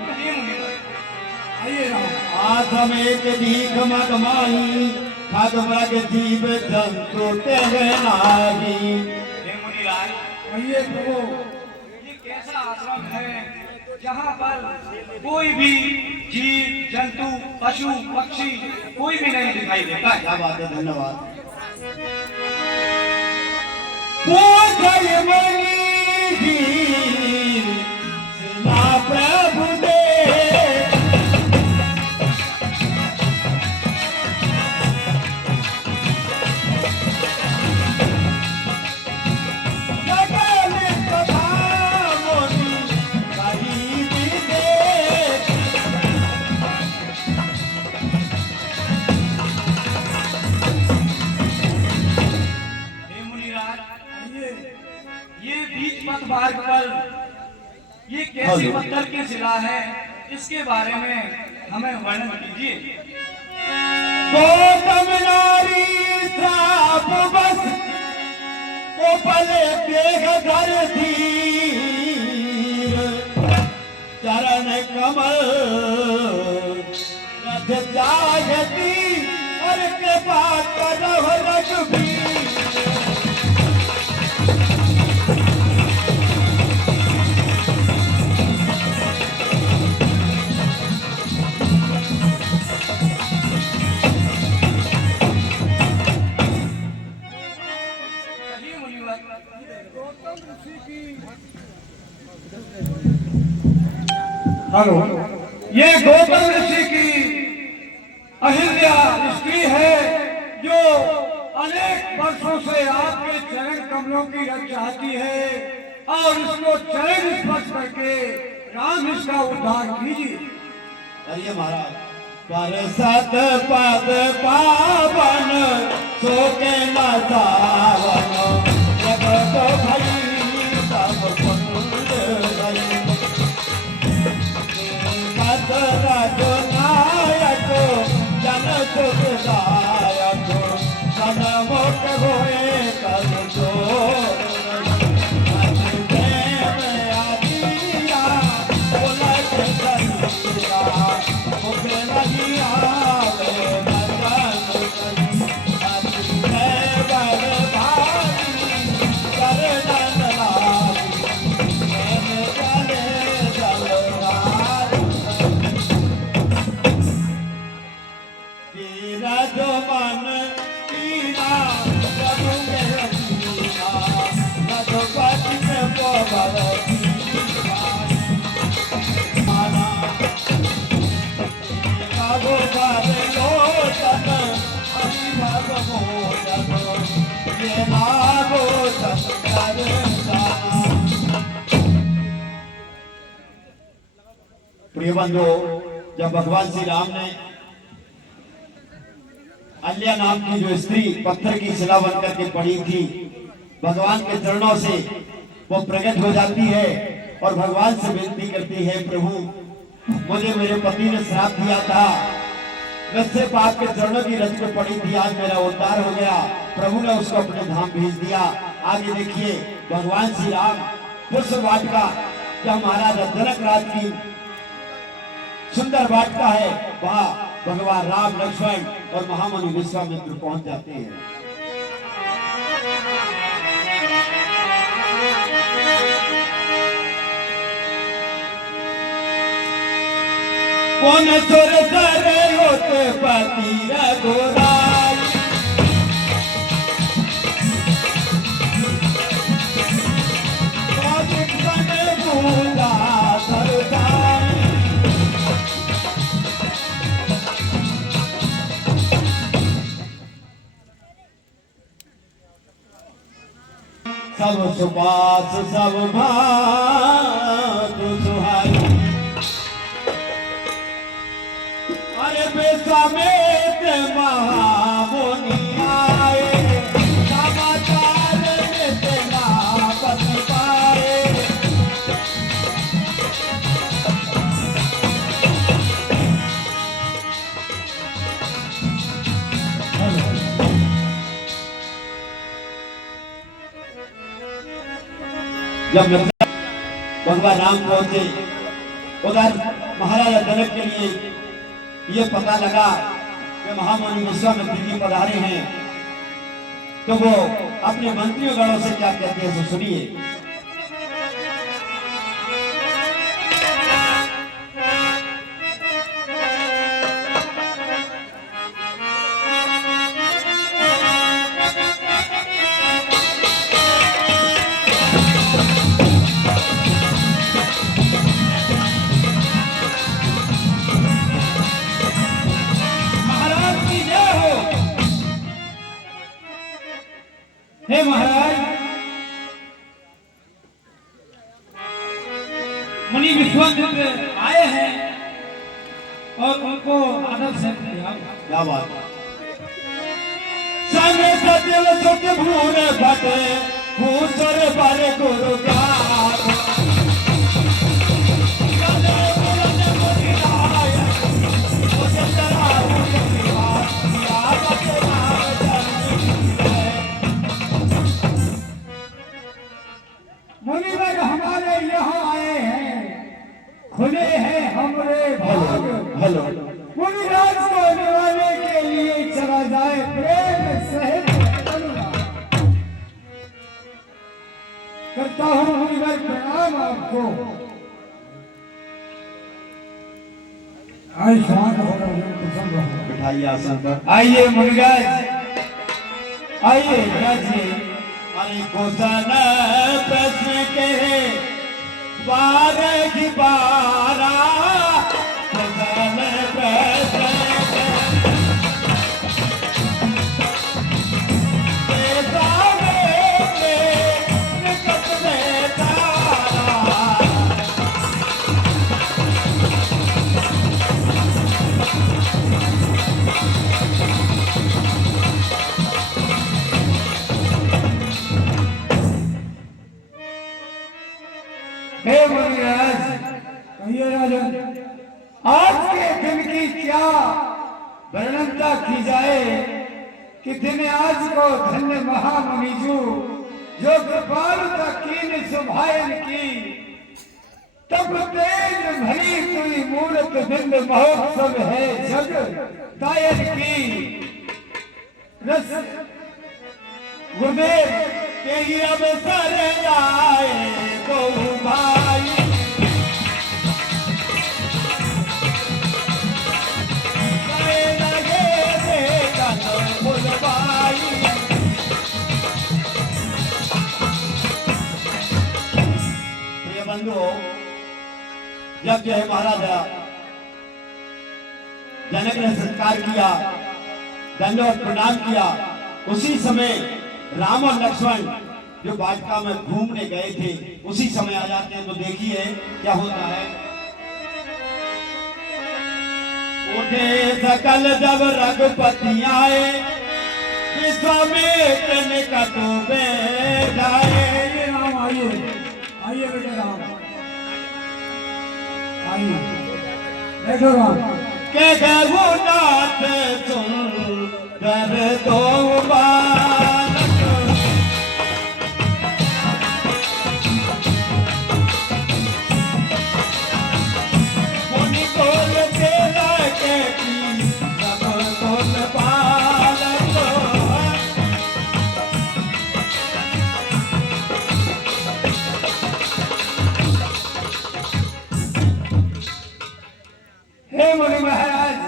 आइए राम। आधम एक दीघ मगमाही, खादमरा के जीव जंतु तेरे नाही। हे मुनिराज, आइए प्रभु। ये कैसा आश्रम है जहाँ पर कोई भी जीव जंतु पशु पक्षी कोई भी नहीं दिखाई देता है। क्या बात है, धन्यवाद। प्रभु दे मार्ग पर ये कैसी पत्थर की शिला है, इसके बारे में हमें वर्णन कीजिए। गौतम नारी श्राप बस को पले देख घर धीर, चरण कमल रथ जागती और कृपा करह रघुबीर। हेलो, ये गौतम ऋषि की अहिल्या स्त्री है जो अनेक वर्षों से आपके चरण कमलों की रक्षा चाहती है और इसको चरण स्पर्श करके राम इसका उद्धार कीजिए। अरे महाराज, पर सत पद पावन सो के न सावन, जगत भई सब कुंड भई। पद रघुनायक जन सुखदायक, सन्मुख होए कर जोर। प्रेम आदिया उलट करिया, मुख नहीं आवे भजन करी। है बड़भागी चरणन लागी, प्रेम चले जलधारी। तीरथ मन कीना प्रभु के रचीना, रघुपति के पवन माना। रघुबर लोचन अभिभव मोचन, ये नागोचन कर जाना। प्रिय बंधु, जब भगवान श्री राम ने अल्या नाम की जो स्त्री पत्थर की शिला बनकर के पड़ी थी, भगवान के चरणों से वो प्रकट हो जाती है और भगवान से विनती करती है, प्रभु मुझे मेरे पति ने श्राप दिया था, मैं सिर्फ आपके चरणों की रज में पड़ी थी, आज मेरा उद्धार हो गया। प्रभु ने उसको अपने धाम भेज दिया। आगे देखिए, भगवान श्री राम पुष्प वाटिका, जब महाराज जनक राज की सुंदर वाटिका है, वहां भगवान राम, लक्ष्मण और महामुनि विश्वामित्र पहुंच जाते हैं। कौन सुर करे होते पति रघुराई, भूला सरदाई। सब सुपास सब भात सुहाई, अरे बेसमेत महामुनि आए, समाचार तेना पति पाए। जब भगवान राम पहुंचे, उधर महाराजा जनक के लिए ये पता लगा कि महामुनि विश्वामित्र जी पधारे हैं, तो वो अपने मंत्रियों गणों से क्या कहते हैं, तो सुनिए। हे महाराज, मुनि विश्वामित्र आए हैं और उनको आदर से क्या बात। संग सजल सुख भूर भटे भूसर पर गुरु ज्ञान मुनिवर हमारे यहाँ आए हैं, खुले हैं हमरे भाग। हेलो मुनिराज को निभाने के लिए चला जाए प्रेम सहित अनुराग। करता हूँ मुनिवर प्रणाम आपको। आइए शांत हो कुशल रहो। बिठाइए आसन पर। आइए मुनिराज, आइए बैठिए। अरे कुशन प्रश्न के बारह की बारा कुशन प्रश्न के सारे के निकट में तारा हे मुनिराज, कहिए राजन, आज के दिन की क्या वर्णनता की जाए कि दिन आज को धन्य महामुनिजू जो कृपालुता कीन सुभायन की, तब तेज भरी कोई मूर्त बिंद महोत्सव है जग तायन की। रस गुरुदेव के ही अवसर आए तो भाई लगे बेटा बोल भाई। प्रिय बंधुओं, जब जो है महाराजा जनक ने सत्कार किया, दंडवत प्रणाम किया, उसी समय राम और लक्ष्मण जो वाटिका में घूमने गए थे उसी समय आ जाते हैं। तो देखिए क्या होता है। उठे सकल जब रघुपति आए, विश्वामित्र निकट बैठाए। आइए राम, आइए आइए बेटे राम, आइए बैठो राम। के रघुनाथ सुन कर दो बालक, मुनि कोल तेरा के पी सब कोल बालक। हे मुनि महाराज,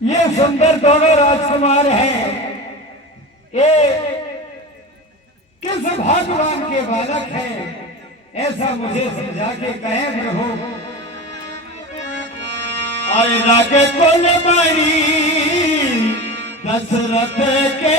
ये सुंदर दोनों राजकुमार हैं। ये किस भगवान के बालक हैं, ऐसा मुझे समझा के कहे प्रभु। अरे राग कुल मणि दशरथ के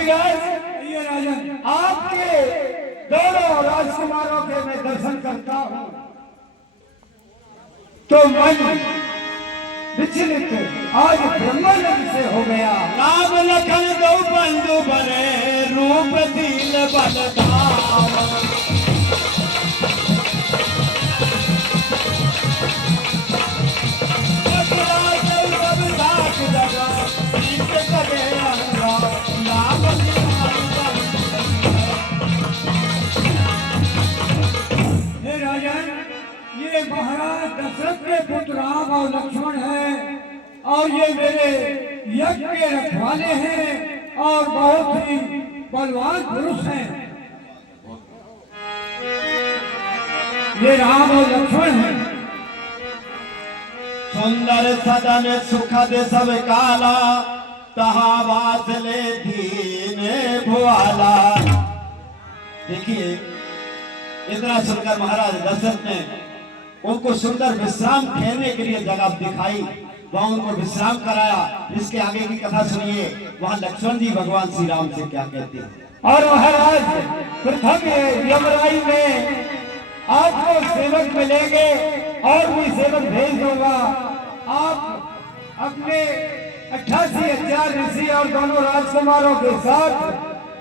गाए, ये राजन, आपके दोनों राजकुमारों के मैं दर्शन करता हूँ तो मन विचलित आज ब्रह्मानंद से हो गया। राम लखन दो बंधु बने, रूप दीन बल धाम। हे राजन, ये महाराज दशरथ के पुत्र राम और लक्ष्मण हैं और ये मेरे यज्ञ के रखवाले हैं और बहुत ही बलवान पुरुष हैं। ये राम और लक्ष्मण हैं। सुंदर सदन सुखद सब काला, तहा वासले दीन भुआला। देखिए, इतना सुनकर महाराज दशरथ ने उनको सुंदर विश्राम ठहरने के लिए जगह दिखाई, वहां उनको विश्राम कराया। इसके आगे की कथा सुनिए, वहां लक्ष्मण जी भगवान श्री राम से क्या कहते हैं। और महाराज प्रथम यमराई में आपको सेवक मिलेंगे और भी सेवक भेज दूंगा। आप अपने 88,000 ऋषि और दोनों राजकुमारों के साथ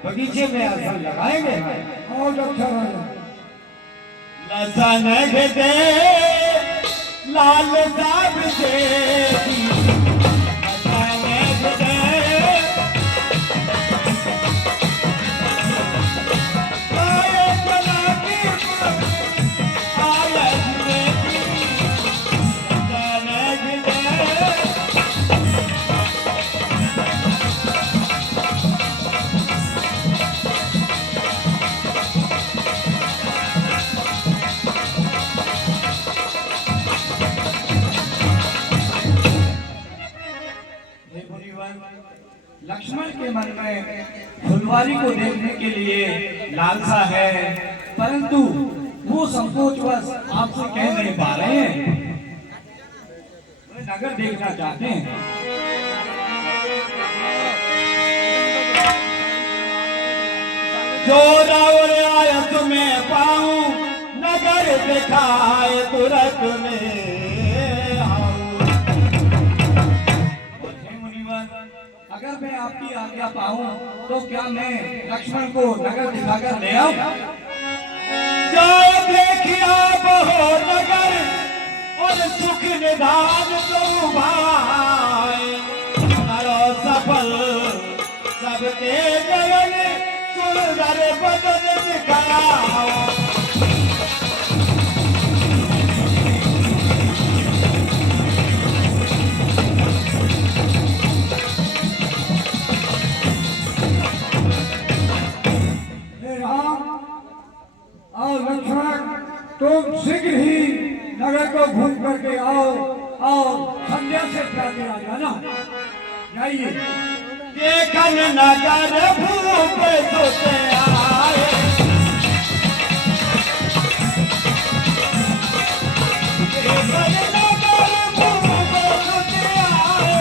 बगीचे में आसन लगाएंगे और अच्छा लसन दे लाल साब से लक्ष्मण के मन में फुलवारी को देखने के लिए लालसा है, परंतु वो संकोचवश आपसे कह नहीं पा रहे हैं। वे नगर देखना चाहते हैं। जो रावण आया तुम्हें पाऊं, नगर दिखाए तुरंत में अगर मैं आपकी आज्ञा पाऊं तो क्या मैं लक्ष्मण को नगर दिखाकर ले आऊं? जाओ देखिया बहो नगर और सुख निधान तो भाई, करो सफल सबके नयन सुंदर बदन दिखाओ। और लक्ष्मण तुम शीघ्र ही नगर को घूम करके आओ और संध्या से पहले आ जाना। जाइए। देखन नगर भूप सोते आए, देखन नगर भूप सोते आए,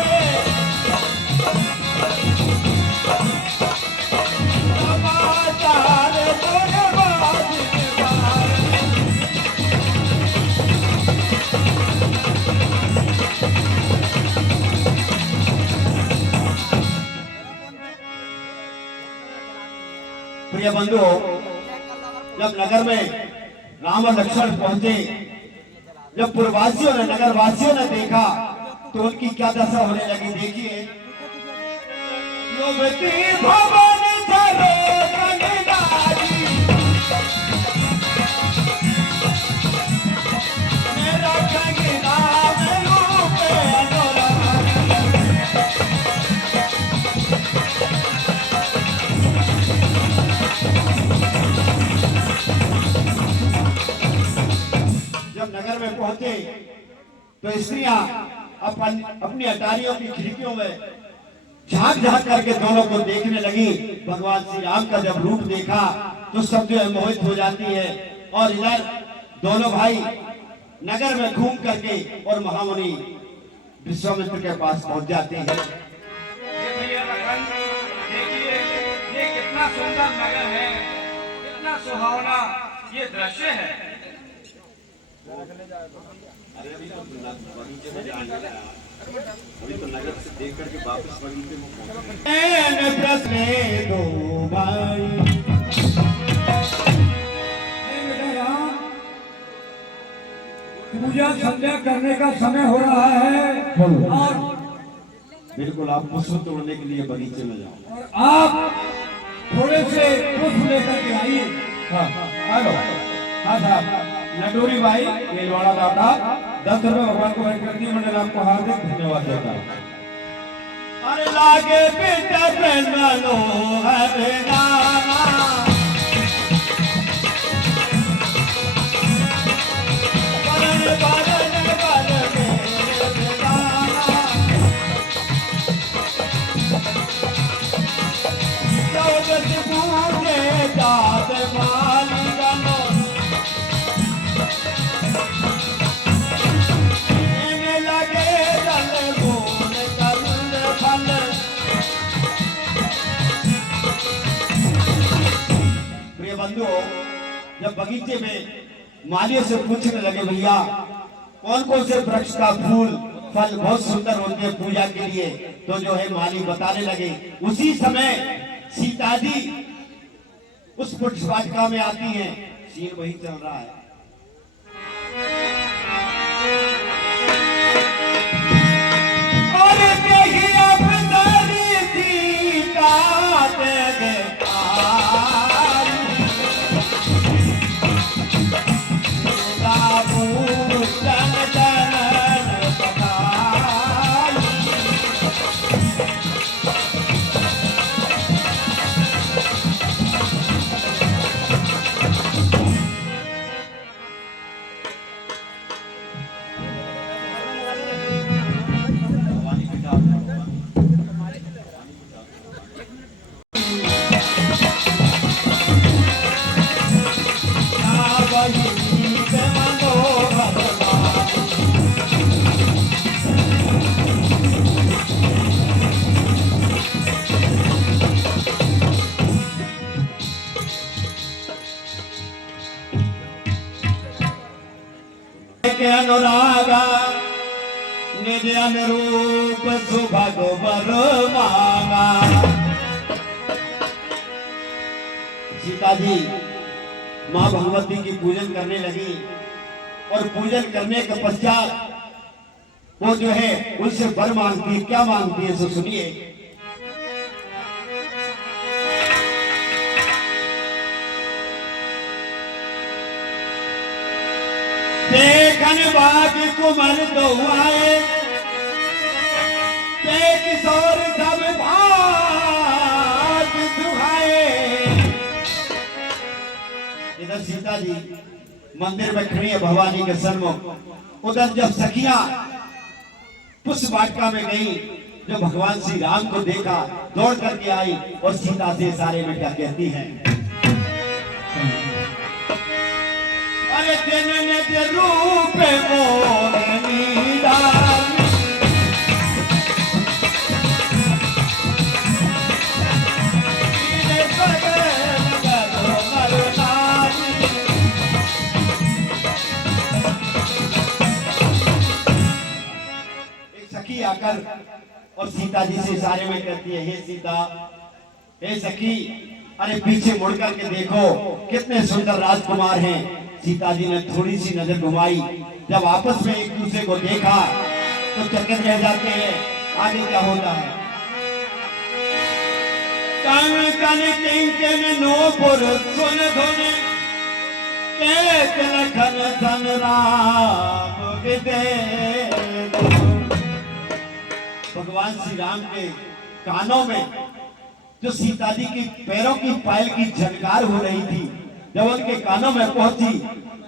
समाचार गुणवाद प्रिय बंधुओं, जब नगर में राम और लक्ष्मण पहुंचे, जब पूर्ववासियों ने नगरवासियों ने देखा तो उनकी क्या दशा होने लगी। देखिए, युवती भवन धरो कन्यारी, मेरा कंगना में रूप अनुराग। जब नगर में पहुंचे तो स्त्रियां अपनी अटारियों की खिड़कियों में झांक झांक करके दोनों को देखने लगी। भगवान श्री राम का जब रूप देखा तो सब जो है मोहित हो जाती है। और इधर दोनों भाई नगर में घूम करके और महामुनि विश्वामित्र के पास पहुंच जाते हैं। ये भैया लखन, देखिए ये कितना सुंदर नगर है, कितना सुहावना ये दृश्य है। अभी तो नगर से देख करके वापस बगीचे में पहुंचे। प्रश्न दो भाई, पूजा संध्या करने का समय हो रहा है और बिल्कुल आप पुष्प तोड़ने के लिए बगीचे में जाओ। और आप थोड़े से पुष्प लेकर के आइए। हेलो, हाँ साहब, नटोरी भाई रेलवाड़ा दाता 10 रुपए भगवान को भेंट कर दिए। मंडल आपको हार्दिक धन्यवाद देता हूँ। अरे लागे बेटा प्रेमलो हरे नामा बरन बरन बर मेरे नामा चौदस पूजे जात माली गनो लगे दल बोल कल फल प्रिय बंधुओं, जब बगीचे में मालियों से पूछने लगे भैया कौन कौन से वृक्ष का फूल फल बहुत सुंदर होते हैं पूजा के लिए, तो जो है माली बताने लगे। उसी समय सीता जी उस पुष्प वाटिका में आती हैं, सीन वही चल रहा है। अनुरागा निज अनुरूप सुभग बर मांगा। सीता जी मां भगवती की पूजन करने लगी और पूजन करने के पश्चात वो जो है उनसे वर मांगती है। क्या मांगती है सो सुनिए। देखन बाग कुमर दो आए किशोर सब भाग दुहाए। इधर सीता जी मंदिर में खड़ी है भवानी के सन्मुख। उधर जब सखियां पुष्प वाटिका में गई, जो भगवान श्री राम को देखा दौड़ करके आई और सीता से सारे में क्या कहती है। अरे दिन निज रूप मोरनी डाली एक सखी आकर और सीता जी से इशारे में कहती है, हे सीता, हे सखी, अरे पीछे मुड़ करके देखो कितने सुंदर राजकुमार हैं। सीता जी ने थोड़ी सी नजर घुमाई, जब आपस में एक दूसरे को देखा तो चकित रह जाते हैं। आगे क्या होता है। कन कन किंकन नूपुर सुन धुन के लखन धन राम विदे। भगवान श्री राम के कानों में जो सीता जी की पैरों की पायल की झनकार हो रही थी, जब उनके कानों में पहुंची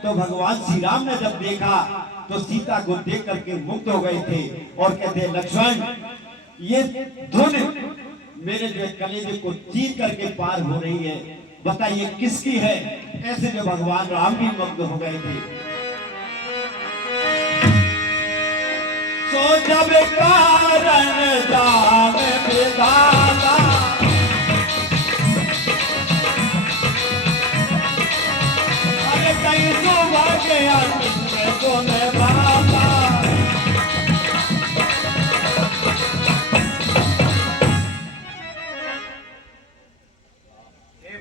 तो भगवान श्री राम ने जब देखा तो सीता को देख करके मुक्त हो गए थे और कहते, लक्ष्मण, ये धुन मेरे जो कलेजे को चीर करके पार हो रही है, बताइए किसकी है। ऐसे जो भगवान राम भी मुक्त हो गए थे। सो जब कारण जान विधाता कहीं सुबह गया तो मैं बाबा।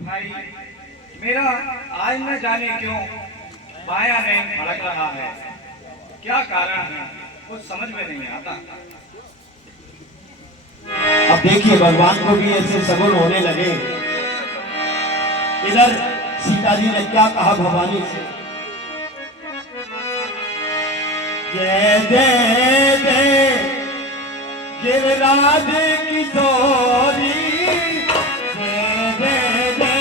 भाई, मेरा आज न जाने क्यों बायां नहीं भड़क रहा है। क्या कारण है कुछ समझ में नहीं आता। अब देखिए भगवान को भी ऐसे सगुन होने लगे। इधर सीता जी ने क्या कहा भवानी से, जय जय जय गिरिराज किशोरी दे दे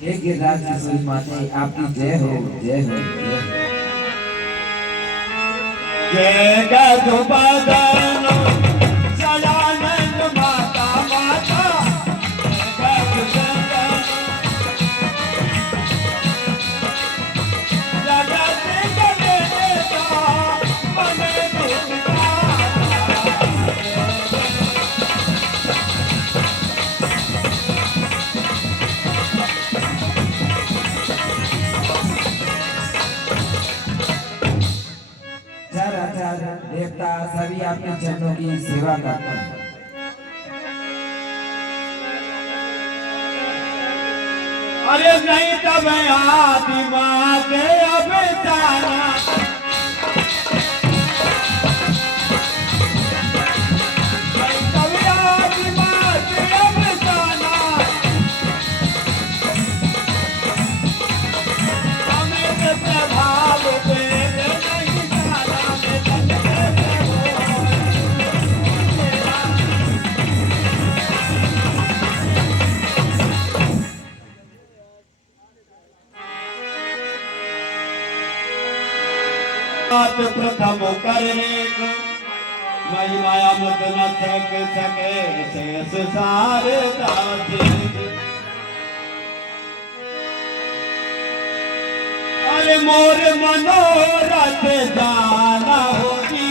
हे गिरिराज किशोरी माते आपकी जय हो जय हो जय हो। जय गदुबदन सदानंद माता माता जय गदुबदन जगत जगदेता मन दुखता देवता सभी आपके चरणों की सेवा करते हैं। अरे नहीं तब आदि माँ के अब जाना नहीं तब आदि माँ के अब जाना हमें कितने भाव पे नहीं जाना प्रथम करने को मई माया मत न थक सके शेष सारे अरे मोर मनोरथ जाना होगी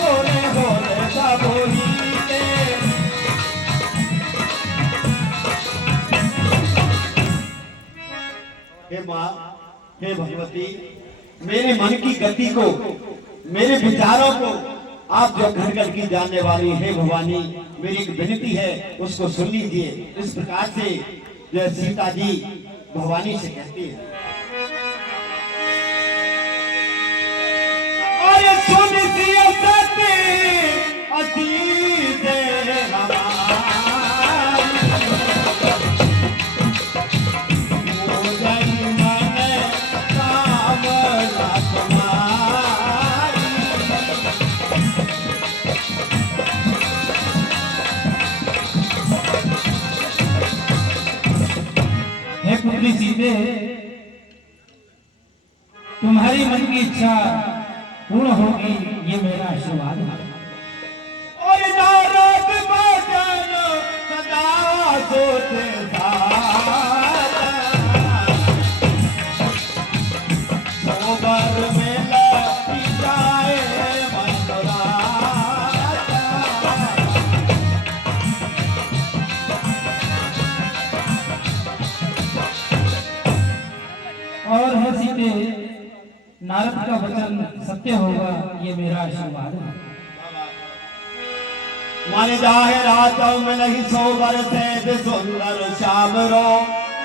बोले बोले बोली हे माँ हे भगवती मेरे मन की गति को मेरे विचारों को आप जो घर घर की जानने वाली हे भवानी मेरी एक विनती है उसको सुन लीजिए। इस प्रकार से जो सीता जी भवानी से कहती है अरे सुन दिया सती अतीत पुत्री सीते तुम्हारी मन की इच्छा पूर्ण होगी ये मेरा आशीर्वाद है। और नारद भजन सदा सोते सोबर में लपटी जाए और है सीते नारद का वचन सत्य होगा ये मेरा आशीर्वाद है। मन जाहे रातों में नहीं सोबर से सुंदर श्याम रो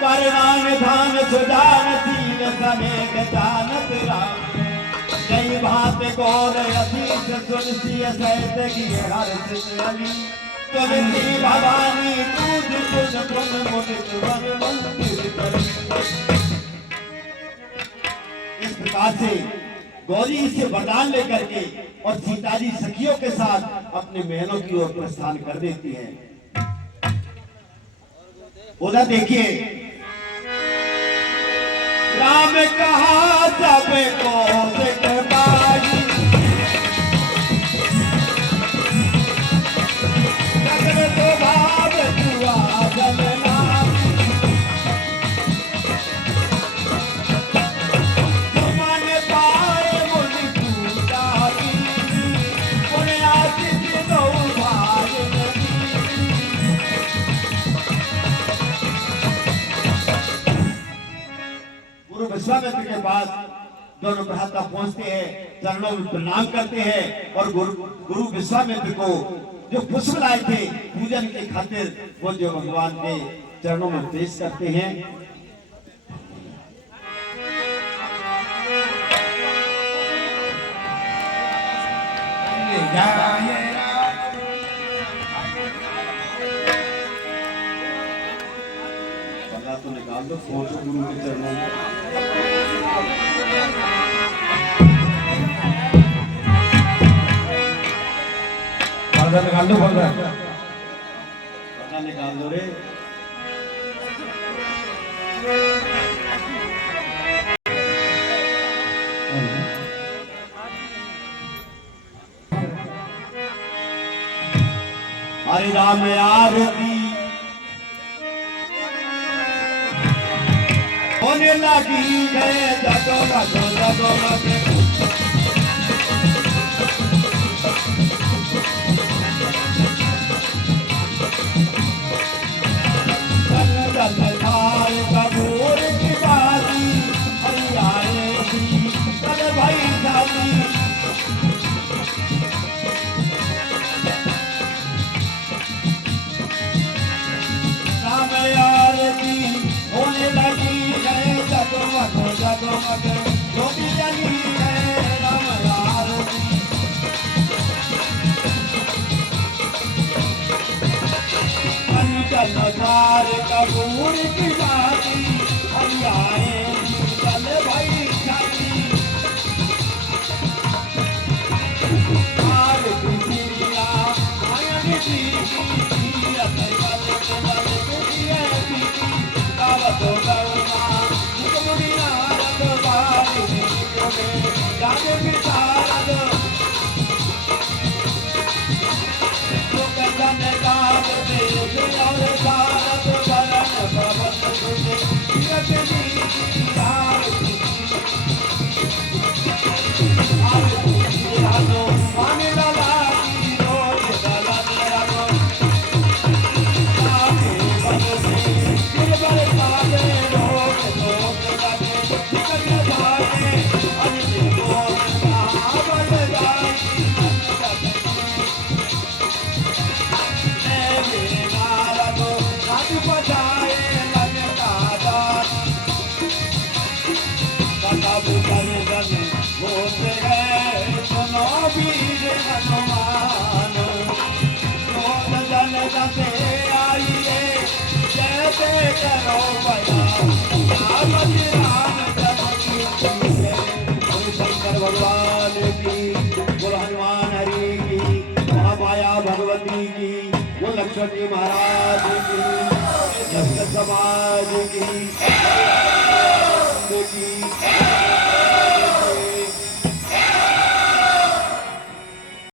करनान धान सुजान सील सनेक जानत राम जय भात गौर अधीश तुलसी सहित की हर्ष अली तुलसी भवानी दूध कुल गुण मुदित वन मंदिर करी। इस प्रकार से गौरी से वरदान लेकर के और सीता जी सखियों के साथ अपने महलों की ओर प्रस्थान कर देती हैं। उधर देखिए राम कहा जब को सिखबाई सगल तो भाव जुआ जमना तुमने पाए मुनि पूजा की उन्हें आशीष दो भाई गुरु विश्वामित्र के पास दोनों भ्राता पहुंचते हैं, चरणों में प्रणाम करते हैं और गुरु विश्वामित्र को जो पुष्प लाए थे पूजन के खातिर वो जो भगवान के चरणों में पेश करते हैं। पता तो निकाल दो फोटो गुरु के चरणों में। पर्दा निकाल दो, पर्दा निकाल दो रे। हरि राम आरती होने लगी गए जगो जगो जगो जगो। कपूर की बाती हरियाणे की चल भाई साथी। राम आरती होने लगी है जगमग जगमग ज्योति जली है राम आरती। चलकार कपूर की बाती हरियाणे चल भाई साथी। आरती प्रिया आयन की गावत गरुणा मुकुंदी नारद बारी में जाने विचारद लोक जन गाव देश और भारत भरण भवन तुझे जगनी आरती। आरती राजो मान लला की रोज दला राजो आके बंदे गिरबर पाले लोग लोग लगे निकल भागे अनिल को आवर जाई। होते हैं सुनो वीर हनुमान रोज जन दसे आइए जैसे करो बया राम शंकर भगवान की बोल हनुमान हरि की महामाया भगवती की वो लक्ष्मण जी महाराज की समाज की।